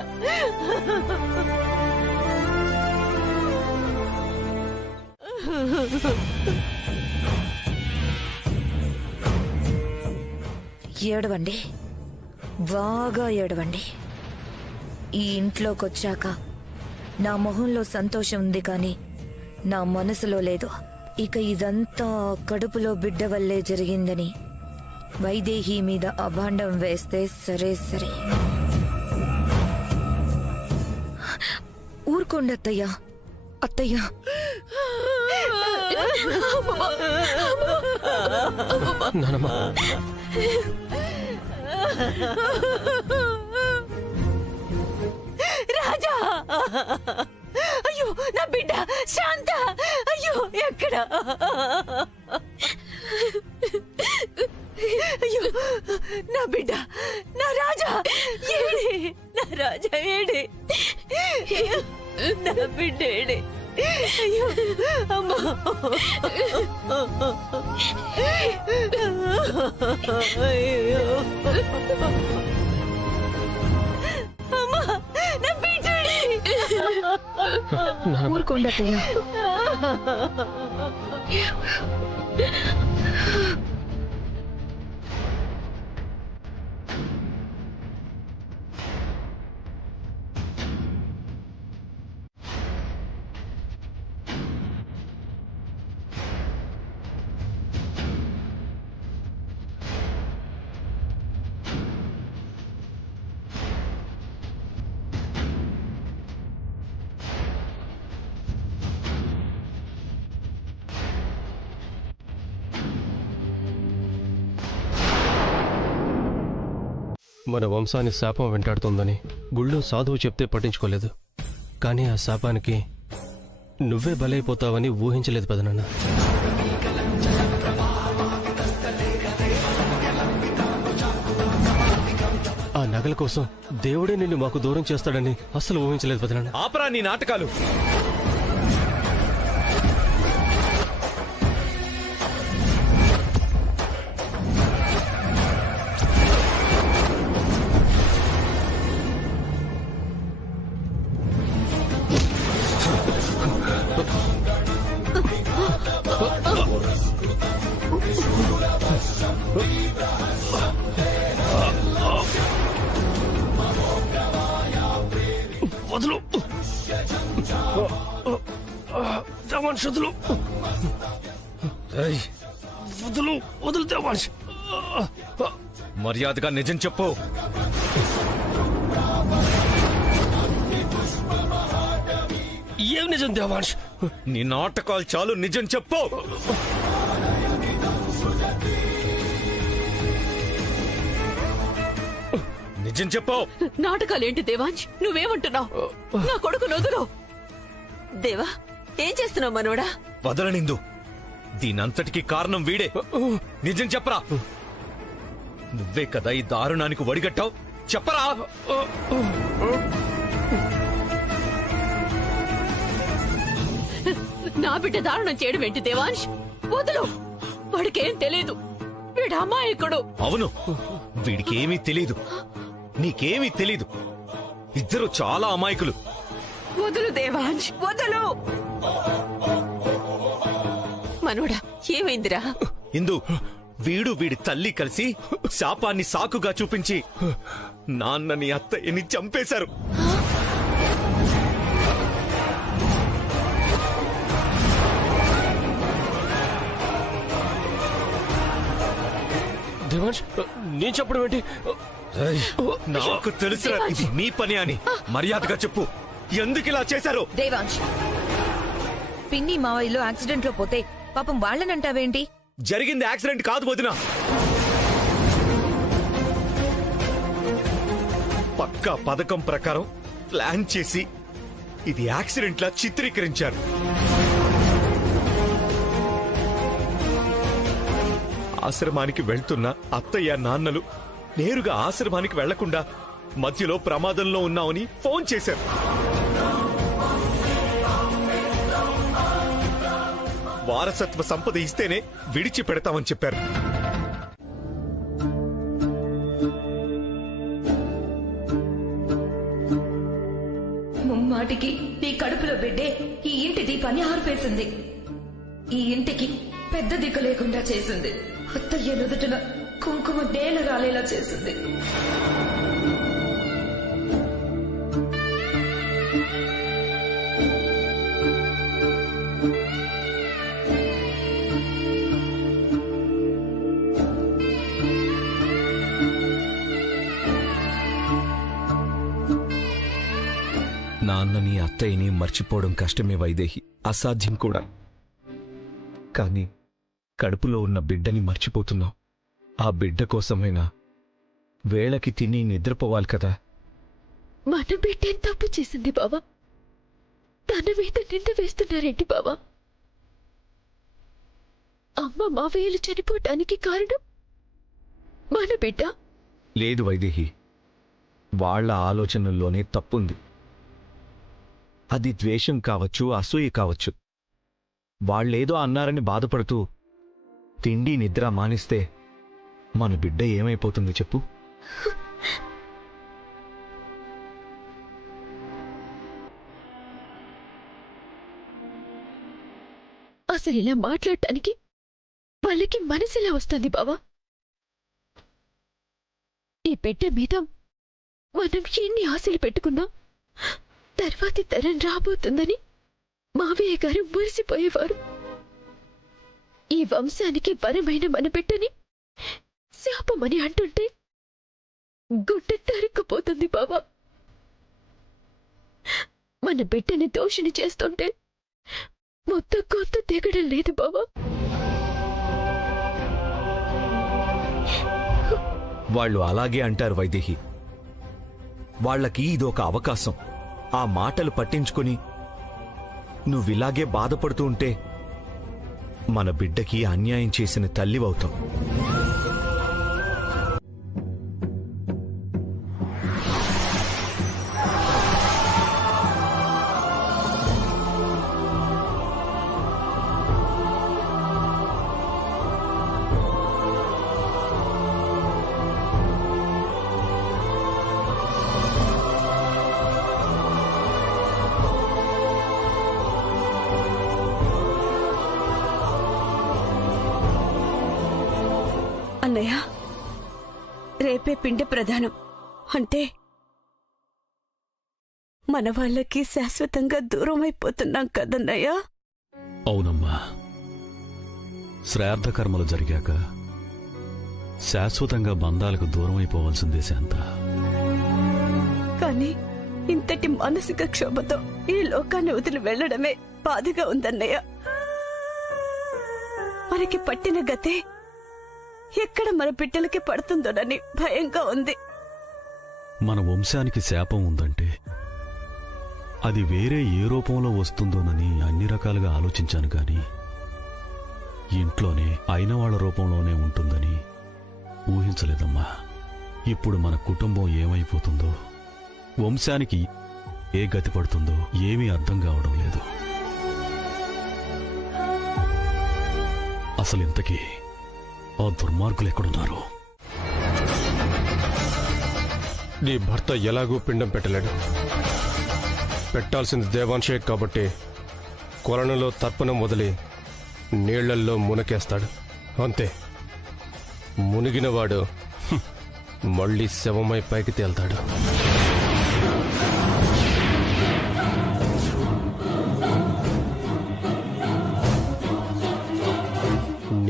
ఏడవండి, బాగా ఏడవండి. ఈ ఇంట్లోకి వచ్చాక నా మొహంలో సంతోషం ఉంది కానీ నా మనసులో లేదు. ఇక ఇదంతా కడుపులో బిడ్డ వల్లే జరిగిందని వైదేహి మీద అభాండం వేస్తే సరే సరే. ఊరుకోండి అత్తయ్య, అత్తయ్య. రాజా, అయ్యో నా బిడ్డ శాంత, అయ్యో ఎక్కడ? అయ్యో నా బిడ్డ, నా రాజా ఏడే, నా రాజా ఏడే, నా బిడ్డ ఏడే? అయ్యో అమ్మా, అయ్యో అమ్మా, నా బిడ్డ ఊరుకోండి అత్తయ్య. మన వంశాన్ని శాపం వెంటాడుతోందని గుళ్ళో సాధువు చెప్తే పట్టించుకోలేదు. కానీ ఆ శాపానికి నువ్వే బలైపోతావని ఊహించలేదు పెదనాన్న. ఆ నగల కోసం దేవుడే నిన్ను మాకు దూరం చేస్తాడని అస్సలు ఊహించలేదు పెదనాన్న. ఆపరా నీ నాటకాలు. వదులు దేవాన్ష్, వదులు వదులు వదులు దేవాన్ష్. మర్యాదగా నిజం చెప్పు. ఏం నిజం దేవాన్ష్? నీ నాటకాలు చాలు, నిజం చెప్పు. నిజం చెప్పు. నాటకాలేంటి దేవాంశ్? నువ్వేమంటున్నావు? నా కొడుకు వదులు. దేవా, ఏం చేస్తున్నావు మనోడా? వదలనిందు. దీనంతటికి కారణం వీడే. నిజం చెప్పరా. నువ్వే కదా ఈ దారుణానికి వడిగట్టావు. చెప్పరా. నా బిడ్డ దారుణం చేయడం ఏంటి దేవాంశ్? వదులు. వాడికేం తెలీదు. వీడు అమాయకుడు. అవును, వీడికి ఏమీ తెలీదు, నీకేమీ తెలీదు. ఇద్దరు చాలా అమాయకులు. వదులు దేవాంశ్, వదులు. మనోడా, ఏమైందిరా? ఇందు, వీడు వీడి తల్లి కలిసి శాపాన్ని సాకుగా చూపించి నాన్నని అత్తయ్యని చంపేశారు. దేవాన్ష్, నేను చెప్పడం ఏంటి? నాకు తెలుసు ఇది మీ పని అని. మర్యాదగా చెప్పు, ఎందుకు ఇలా చేశారు? దేవాంశ్, పిన్ని మావయ్యలో యాక్సిడెంట్ లో పోతే పాపం వాళ్ళనంటావేంటి? జరిగింది యాక్సిడెంట్ కాదు వదినా. పక్కా పథకం ప్రకారం ప్లాన్ చేసి ఇది యాక్సిడెంట్లా చిత్రీకరించారు. ఆశ్రమానికి వెళ్తున్న అత్తయ్య నాన్నలు నేరుగా ఆశ్రమానికి వెళ్లకుండా మధ్యలో ప్రమాదంలో ఉన్నామని ఫోన్ చేశారు. వారసత్వ సంపద ఇస్తేనే విడిచిపెడతామని చెప్పారు. ముమ్మాటికి నీ కడుపులో బిడ్డే ఈ ఇంటి దీపాన్ని ఆర్పేసింది. ఈ ఇంటికి పెద్ద దిక్కు లేకుండా చేసింది. అత్తయ్య నుదుటిన కుంకుమ నేల రాలేలా చేసింది. నాన్నని అత్తయ్యని మర్చిపోవడం కష్టమే వైదేహి, అసాధ్యం కూడా. కానీ కడుపులో ఉన్న బిడ్డని మర్చిపోతున్నావు. ఆ బిడ్డ కోసమైనా వేళకి తిని నిద్రపోవాలి కదా. మన బిడ్డ తప్పు చేసింది బావా. తన మీద నింద వేస్తున్నారేంటి బావా? అమ్మ మావయ్యలు చనిపోవటానికి కారణం మన బిడ్డ. లేదు వైదేహి, వాళ్ల ఆలోచనల్లోనే తప్పుంది. అది ద్వేషం కావచ్చు, అసూయ కావచ్చు. వాళ్ళేదో అన్నారని బాధపడుతూ తిండి నిద్ర మానిస్తే మన బిడ్డ ఏమైపోతుంది చెప్పు? అసలు ఇలా మాట్లాడటానికి వాళ్ళకి మనసులా వస్తుంది బావా? ఈ బిడ్డ మీద మనం ఎన్ని ఆశలు పెట్టుకున్నా తర్వాతి తరం రాబోతుందని మావయ్య గారు మురిసిపోయేవారు. ఈ వంశానికి వరమైన మన బిడ్డని శాపమని అంటుంటే గుడ్డ తరుక్కుపోతుంది బావా. మన బిడ్డని దోషిని చేస్తుంటే మొత్తం కొత్త తెగడం లేదు బావా. వాళ్ళు అలాగే అంటారు వైదేహి. వాళ్ళకి ఇదొక అవకాశం. ఆ మాటలు పట్టించుకుని నువ్విలాగే బాధపడుతూ ఉంటే మన బిడ్డకి అన్యాయం చేసిన తల్లివవుతావు. అన్నయ్య, రేపే పిండి ప్రధానం. అంటే మన వాళ్ళకి శాశ్వతంగా దూరం అయిపోతున్నాం కదన్నయ్య. అవునమ్మా, శ్రాద్ధ కర్మలు జరిగాక శాశ్వతంగా బంధాలకు దూరం అయిపోవాల్సిందే శాంత. కానీ ఇంతటి మానసిక క్షోభతో ఈ లోకాన్ని వదిలి వెళ్లడమే బాధగా ఉందన్నయ్య. మనకి పట్టిన గతే ఎక్కడ మన బిడ్డలకి పడుతుందోనని భయంగా ఉంది. మన వంశానికి శాపం ఉందంటే అది వేరే ఏ రూపంలో వస్తుందోనని అన్ని రకాలుగా ఆలోచించాను కానీ ఇంట్లోనే అయిన వాళ్ళ రూపంలోనే ఉంటుందని ఊహించలేదమ్మా. ఇప్పుడు మన కుటుంబం ఏమైపోతుందో, వంశానికి ఏ గతి పడుతుందో ఏమీ అర్థం కావడం లేదు. అసలు ఇంతకీ ఆ దుర్మార్గులు ఎక్కడున్నారు? నీ భర్త ఎలాగూ పిండం పెట్టలేడు. పెట్టాల్సింది దేవాన్షే కాబట్టి కొలనులో తర్పణం వదిలి నీళ్లల్లో మునకేస్తాడు. అంతే. మునిగినవాడు మళ్ళీ శవమై పైకి తేల్తాడు.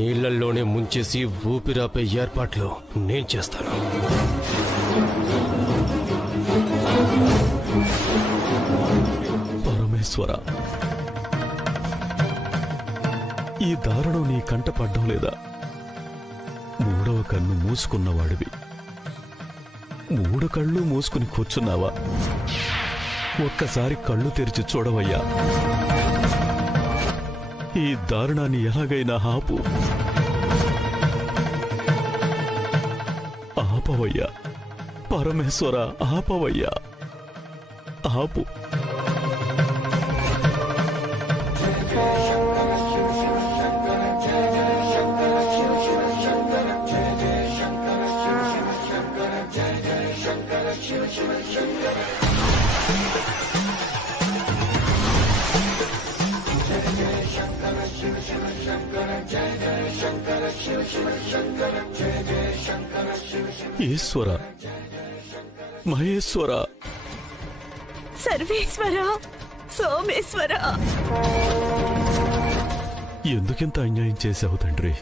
నీళ్లల్లోనే ముంచేసి ఊపిరాపే ఏర్పాట్లు నేను చేస్తాను. పరమేశ్వర, ఈ దారుణం నీ కంట పడ్డం లేదా? మూడవ కన్ను మూసుకున్నవాడివి, మూడు కళ్ళు మూసుకుని కూర్చున్నావా? ఒక్కసారి కళ్ళు తెరిచి చూడవయ్యా. ఈ దారుణాన్ని ఎలాగైనా ఆపు. ఆపవయ్యా పరమేశ్వర, ఆపవయ్యా, ఆపు. ఈశ్వర, మహేశ్వర, సర్వేశ్వర, సోమేశ్వర, ఎందుకింత అన్యాయం చేశావు తండ్రి?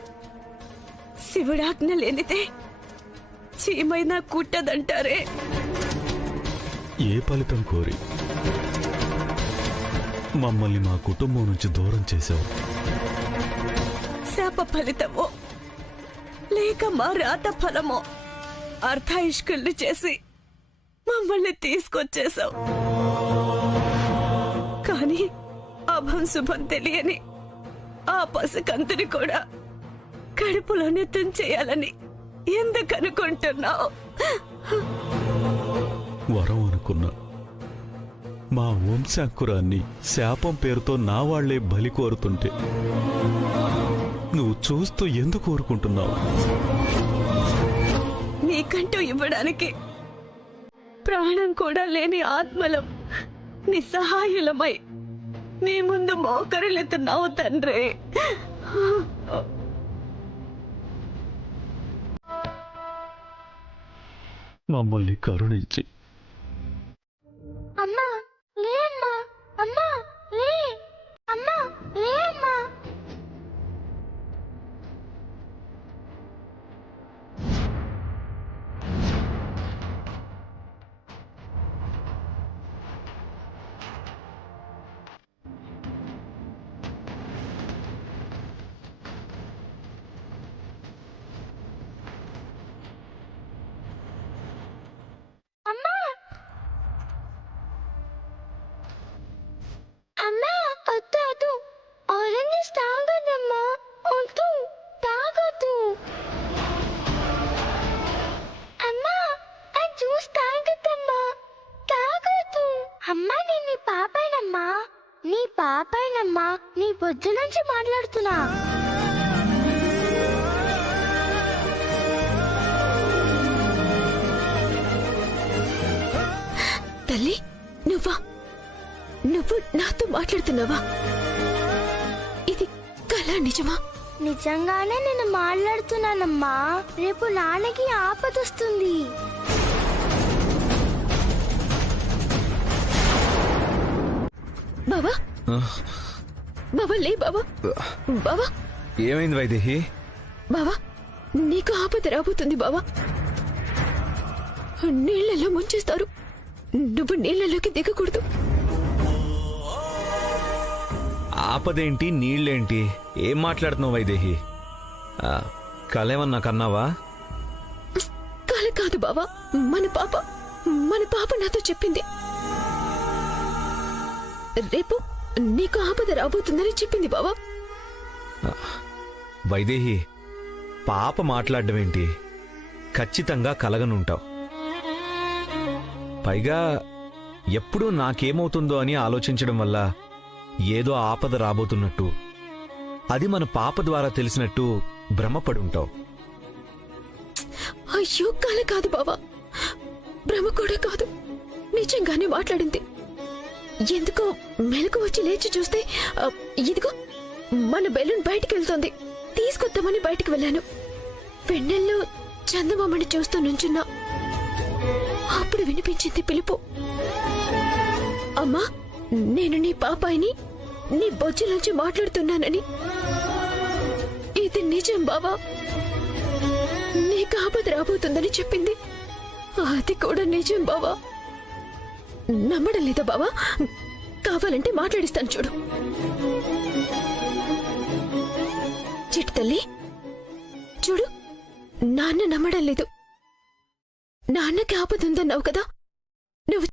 శివుడాజ్ఞ లేనిదే చీమైనా కుట్టదంటారే. ఏ ఫలితం కోరి మమ్మల్ని మా కుటుంబం నుంచి దూరం చేశావు? శాప ఫలితమో లేక మా రాత ఫలమో అర్ధాయుష్కుల్ని చేసి మమ్మల్ని తీసుకొచ్చేశావు. కానీ అభం శుభం తెలియని ఆ పసికంతుని కూడా కడుపులోనే తుంచేయాలని ఎందుకనుకుంటున్నావు? వరం అనుకున్నా. మా వంశాంకురాన్ని శాపం పేరుతో నా వాళ్లే బలి కోరుతుంటే నువ్వు చూస్తూ ఎందుకు కోరుకుంటున్నావు? నీకంటూ ఇవ్వడానికి ప్రాణం కూడా లేని ఆత్మలం నిస్సహాయులమై నీ ముందు మోకరిల్లుతున్నావు తండ్రి. మమ్మల్ని కరుణించి అమ్మా లే అమ్మా, అమ్మా లే, అమ్మా లే అమ్మా. నీ పొద్దు నుంచి మాట్లాడుతున్నా. తల్లి, నువ్వు నాతో మాట్లాడుతున్నావా? ఇది కళ నిజమా? నిజంగానే నేను మాట్లాడుతున్నానమ్మా. రేపు నాన్నకి ఆపదొస్తుంది. బాబా, బాబా లే బాబా. బాబా ఏమైంది వైదేహి? బాబా, నీకు ఆపద రాబోతుంది బాబా. నీళ్లలో ముంచేస్తారు. నువ్వు నీళ్లలోకి దిగకూడదు. ఆపదేంటి, నీళ్ళేంటి? ఏం మాట్లాడుతున్నావు వైదేహి? కలేమన్నా కన్నావా? కల కాదు బాబా, మన పాప నాతో చెప్పింది. రేపు నీకు ఆపద రాబోతుందని చెప్పింది బాబా. వైదేహి, పాప మాట్లాడడం ఏంటి? ఖచ్చితంగా కలగనుంటావు. పైగా ఎప్పుడూ నాకేమవుతుందో అని ఆలోచించడం వల్ల ఏదో ఆపద రాబోతున్నట్టు, అది మన పాప ద్వారా తెలిసినట్టు భ్రమపడి ఉంటావు. అయ్యో, కల కాదు బాబా, భ్రమ కూడా కాదు, నిజంగానే మాట్లాడింది. ఎందుకో మెలకు వచ్చి లేచి చూస్తే ఇదిగో మన బెలూన్ బయటికి వెళ్తోంది. తీసుకొద్దామని బయటికి వెళ్ళాను. వెన్నెల్లో చందమామని చూస్తూ నుంచున్నా. అప్పుడు వినిపించింది పిలుపు. అమ్మా, నేను నీ పాపాయిని, నీ బొజ్జు నుంచి మాట్లాడుతున్నానని. ఇది నిజం బాబా. నీకు ఆపద రాబోతుందని చెప్పింది. అది కూడా నిజం బాబా. నమ్మడం లేదా బాబా? కావాలంటే మాట్లాడిస్తాను చూడు. చిట్టు తల్లి చూడు, నాన్న నమ్మడం లేదు. నాన్నకి ఆపదుందన్నావు కదా, నువ్వు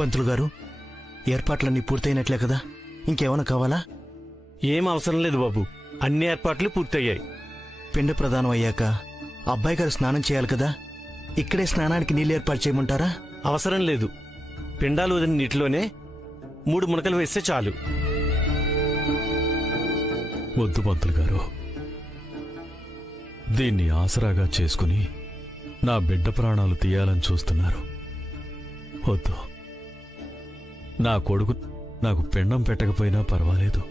పంతులు గారు, ఏర్పాట్లన్నీ పూర్తయినట్లే కదా? ఇంకేమైనా కావాలా? ఏం అవసరం లేదు బాబు, అన్ని ఏర్పాట్లు పూర్తయ్యాయి. పిండ ప్రదానం అయ్యాక అబ్బాయి గారు స్నానం చేయాలి కదా, ఇక్కడే స్నానానికి నీళ్ళు ఏర్పాటు చేయమంటారా? అవసరం లేదు, పిండాలు వదిలిన నీటిలోనే 3 మునకలు వేస్తే చాలు. వద్దు పంతులు గారు, దీన్ని ఆసరాగా చేసుకుని నా బిడ్డ ప్రాణాలు తీయాలని చూస్తున్నారు. వద్దు. నా కొడుకు నాకు పిండం పెట్టకపోయినా పర్వాలేదు,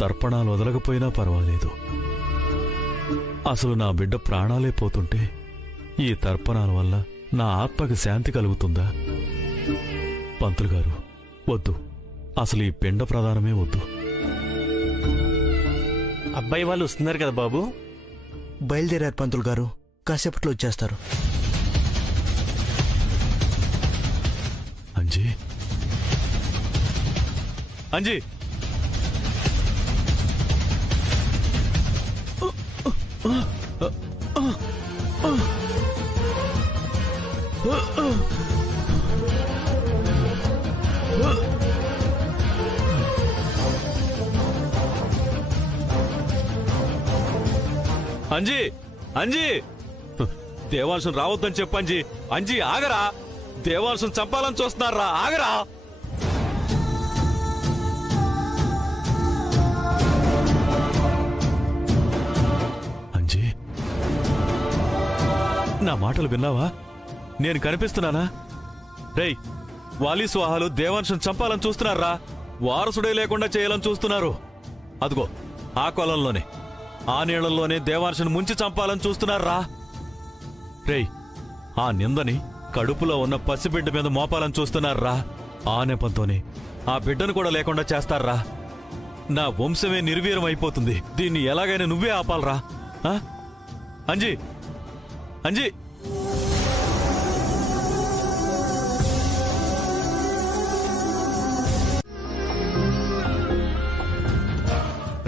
తర్పణాలు వదలకపోయినా పర్వాలేదు. అసలు నా బిడ్డ ప్రాణాలే పోతుంటే ఈ తర్పణాల వల్ల నా ఆత్మకి శాంతి కలుగుతుందా? పంతులు గారు వద్దు, అసలు ఈ పిండ ప్రదానమే వద్దు. అబ్బాయి వాళ్ళు వస్తున్నారు కదా బాబు? బయలుదేరారు పంతులు గారు, కాసేపట్లో వచ్చేస్తారు. అంజీ, అంజీ, అంజీ, అంజీ, దేవాంశం రావద్దని చెప్పంజీ. అంజీ ఆగరా, దేవాంశం చంపాలని చూస్తున్నారా, ఆగరా. అంజీ, నా మాటలు విన్నావా? నేను కనిపిస్తున్నానా? రేయ్, వాలి స్వాహాలు దేవాంశం చంపాలని చూస్తున్నారా, వారసుడే లేకుండా చేయాలని చూస్తున్నారు. అదిగో ఆ కొలంలోనే, ఆ నీళ్లలోనే దేవాంశను ముంచి చంపాలని చూస్తున్నారా. రేయ్, ఆ నిందని కడుపులో ఉన్న పసిబిడ్డ మీద మోపాలని చూస్తున్నారా. ఆ నెపంతోనే ఆ బిడ్డను కూడా లేకుండా చేస్తారా. నా వంశమే నిర్వీర్యం అయిపోతుంది. దీన్ని ఎలాగైనా నువ్వే ఆపాలరా. అంజీ, అంజీ,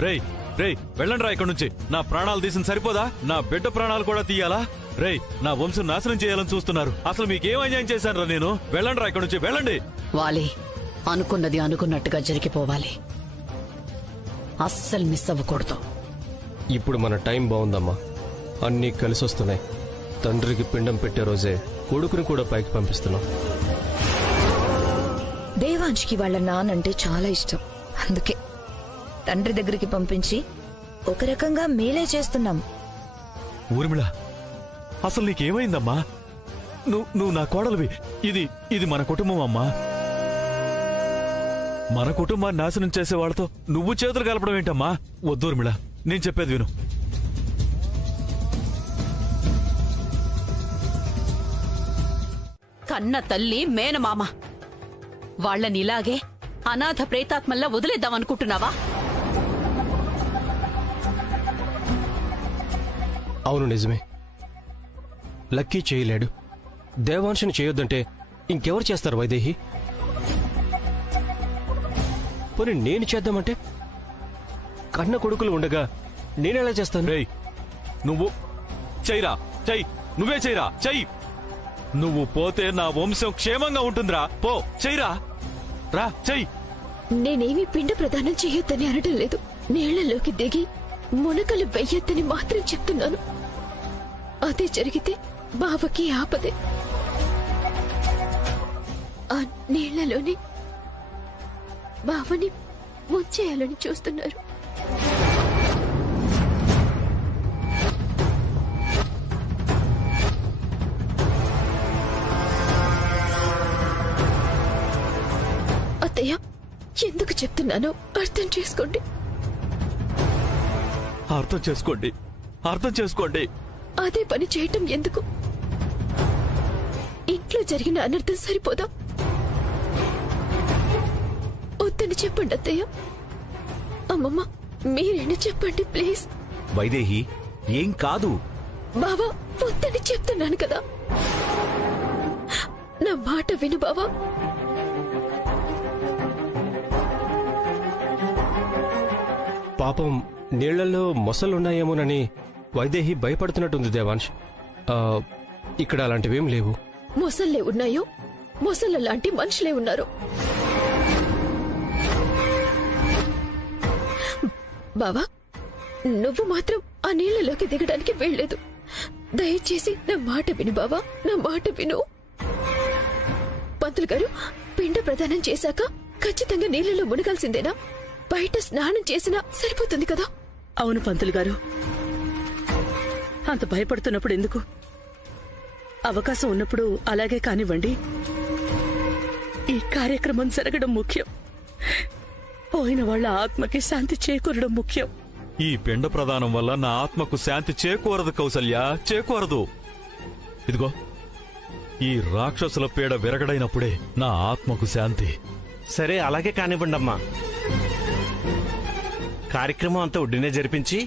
రేయ్, రేయ్, వెళ్ళండి రా ఇక్కడి నుంచి. నా ప్రాణాలు తీసిన సరిపోదా, నా బిడ్డ ప్రాణాలు కూడా తీయాలా? రేయ్, నా వంశం నాశనం చేయాలని చూస్తున్నారు. అసలు మీకేం అన్యాయం చేశాను రా నేను? వెళ్ళండి రా ఇక్కడి నుంచి, వెళ్ళండి. వాలి, అనుకున్నది అనుకున్నట్టుగా జరిగిపోవాలి, అస్సలు మిస్ అవ్వకూడదు. ఇప్పుడు మన టైం బాగుందమ్మా, అన్నీ కలిసొస్తున్నాయి. తండ్రికి పిండం పెట్టే రోజే కొడుకుని కూడా పైకి పంపిస్తున్నాం. దేవాంష్కి వాళ్ళ నానంటే చాలా ఇష్టం, అందుకే తండ్రి దగ్గరికి పంపించి ఒక రకంగా మేలే చేస్తున్నాం. ఊర్మిళ, అసలు నీకేమైందమ్మా? నువ్వు నా కోడలివి. ఇది మన కుటుంబం అమ్మా. మన కుటుంబాన్ని నాశనం చేసే వాళ్ళతో నువ్వు చేతులు కలపడం ఏంటమ్మా? వద్దు ఊర్మిళ, నేను చెప్పేది విను. కన్న తల్లి మేనమామ వాళ్ళని ఇలాగే అనాథ ప్రేతాత్మల్లా వదిలేద్దామనుకుంటున్నావా? అవును నిజమే. లక్కీ చేయలేడు. దేవాంశని చేయొద్దంటే ఇంకెవరు చేస్తారు వైదేహి? పోనీ నేను చేద్దామంటే కన్న కొడుకులు ఉండగా నేనెలా చేస్తాను? నువ్వు చెయ్యరా, చెయ్యి, నువ్వే చెయ్యరా, చెయ్యి. నువ్వు పోతే నా వంశం క్షేమంగా ఉంటుందిరా. పో, చెయ్యరా, రా, చెయ్యి. నేనేమి పిండ ప్రదానం చేయొద్దని అనడం లేదు. నీళ్లలోకి దిగి మునకలు వెయ్యొద్దని మాత్రం చెప్తున్నాను. అదే జరిగితే బావకి ఆపదే. ఆ నీళ్లలోని బావని ముంచేయాలని చూస్తున్నారు. అత్తయ్య, ఎందుకు చెప్తున్నానో అర్థం చేసుకోండి. అర్థం చేసుకోండి, అర్థం చేసుకోండి. అదే పని చేయటం ఎందుకు? ఇంట్లో జరిగిన అనర్థం సరిపోదా? వద్దని చెప్పండి అత్తయ్య. అమ్మమ్మ, మీరైనా చెప్పండి ప్లీజ్. వైదేహి, ఏం కాదు. బావా, వద్దని చెప్తున్నాను కదా. నా మాట విను బావా. పాపం నీళ్లలో మొసలున్నాయేమోనని వైదేహి భయపడుతున్నట్టుంది దేవాంశ్. ఇక్కడ అలాంటివేం లేవు. మొసళ్ళే ఉన్నాయో, మొసళ్ళ లాంటి మనుషులే ఉన్నారు. బావా, నువ్వు మాత్రం ఆ నీళ్లలోకి దిగడానికి వెళ్లేదు. దయచేసి నా మాట విను బావా, నా మాట విను. పంతులు గారు, పిండ ప్రదానం చేశాక ఖచ్చితంగా నీళ్లలో మునగాల్సిందేనా? బయట స్నానం చేసినా సరిపోతుంది కదా? అవును పంతులు గారు, అంత భయపడుతున్నప్పుడు ఎందుకు? అవకాశం ఉన్నప్పుడు అలాగే కానివ్వండి. ఈ కార్యక్రమం జరగడం ముఖ్యం. పోయిన వాళ్ళ ఆత్మకి శాంతి చేకూరడం ముఖ్యం. ఈ పిండ ప్రదానం వల్ల నా ఆత్మకు శాంతి చేకూరదు కౌసల్య, చేకూరదు. ఇదిగో, ఈ రాక్షసుల పీడ విరగడైనప్పుడే నా ఆత్మకు శాంతి. సరే, అలాగే కానివ్వండి అమ్మా. కార్యక్రమం అంతా ఒడ్డునే జరిపించి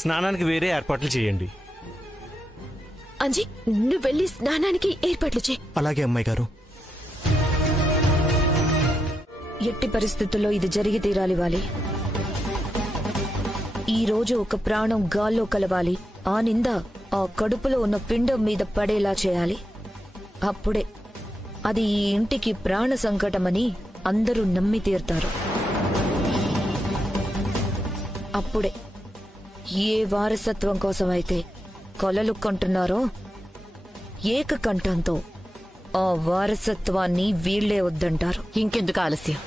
స్నానానికి వేరే ఏర్పాట్లు చేయండి. అంజీ, నువ్వు వెళ్ళి స్నానానికి ఏర్పాట్లు చేయి. అలాగే అమ్మాయి గారు. ఎట్టి పరిస్థితుల్లో ఇది జరిగి తీరాలి వాలి. ఈ రోజు ఒక ప్రాణం గాల్లో కలవాలి. ఆ నింద ఆ కడుపులో ఉన్న పిండం మీద పడేలా చేయాలి. అప్పుడే అది ఈ ఇంటికి ప్రాణ సంకటమని అందరూ నమ్మి తీరుతారు. అప్పుడే ఏ వారసత్వం కోసమైతే కొలలు కంటున్నారో ఏకకంఠంతో ఆ వారసత్వాన్ని వీళ్లే వద్దంటారు. ఇంకెందుకు ఆలస్యం?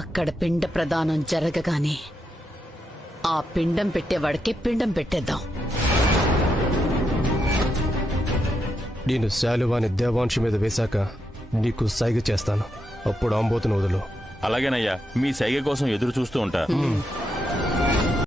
అక్కడ పిండ ప్రదానం జరగగానే ఆ పిండం పెట్టేవాడికే పిండం పెట్టేద్దాం. నేను శాలువాని దేవాంశి మీద వేశాక నీకు సైగ చేస్తాను. అప్పుడు ఆంబోతును వదులు. అలాగేనయ్యా, మీ సైగ కోసం ఎదురు చూస్తూ ఉంటా.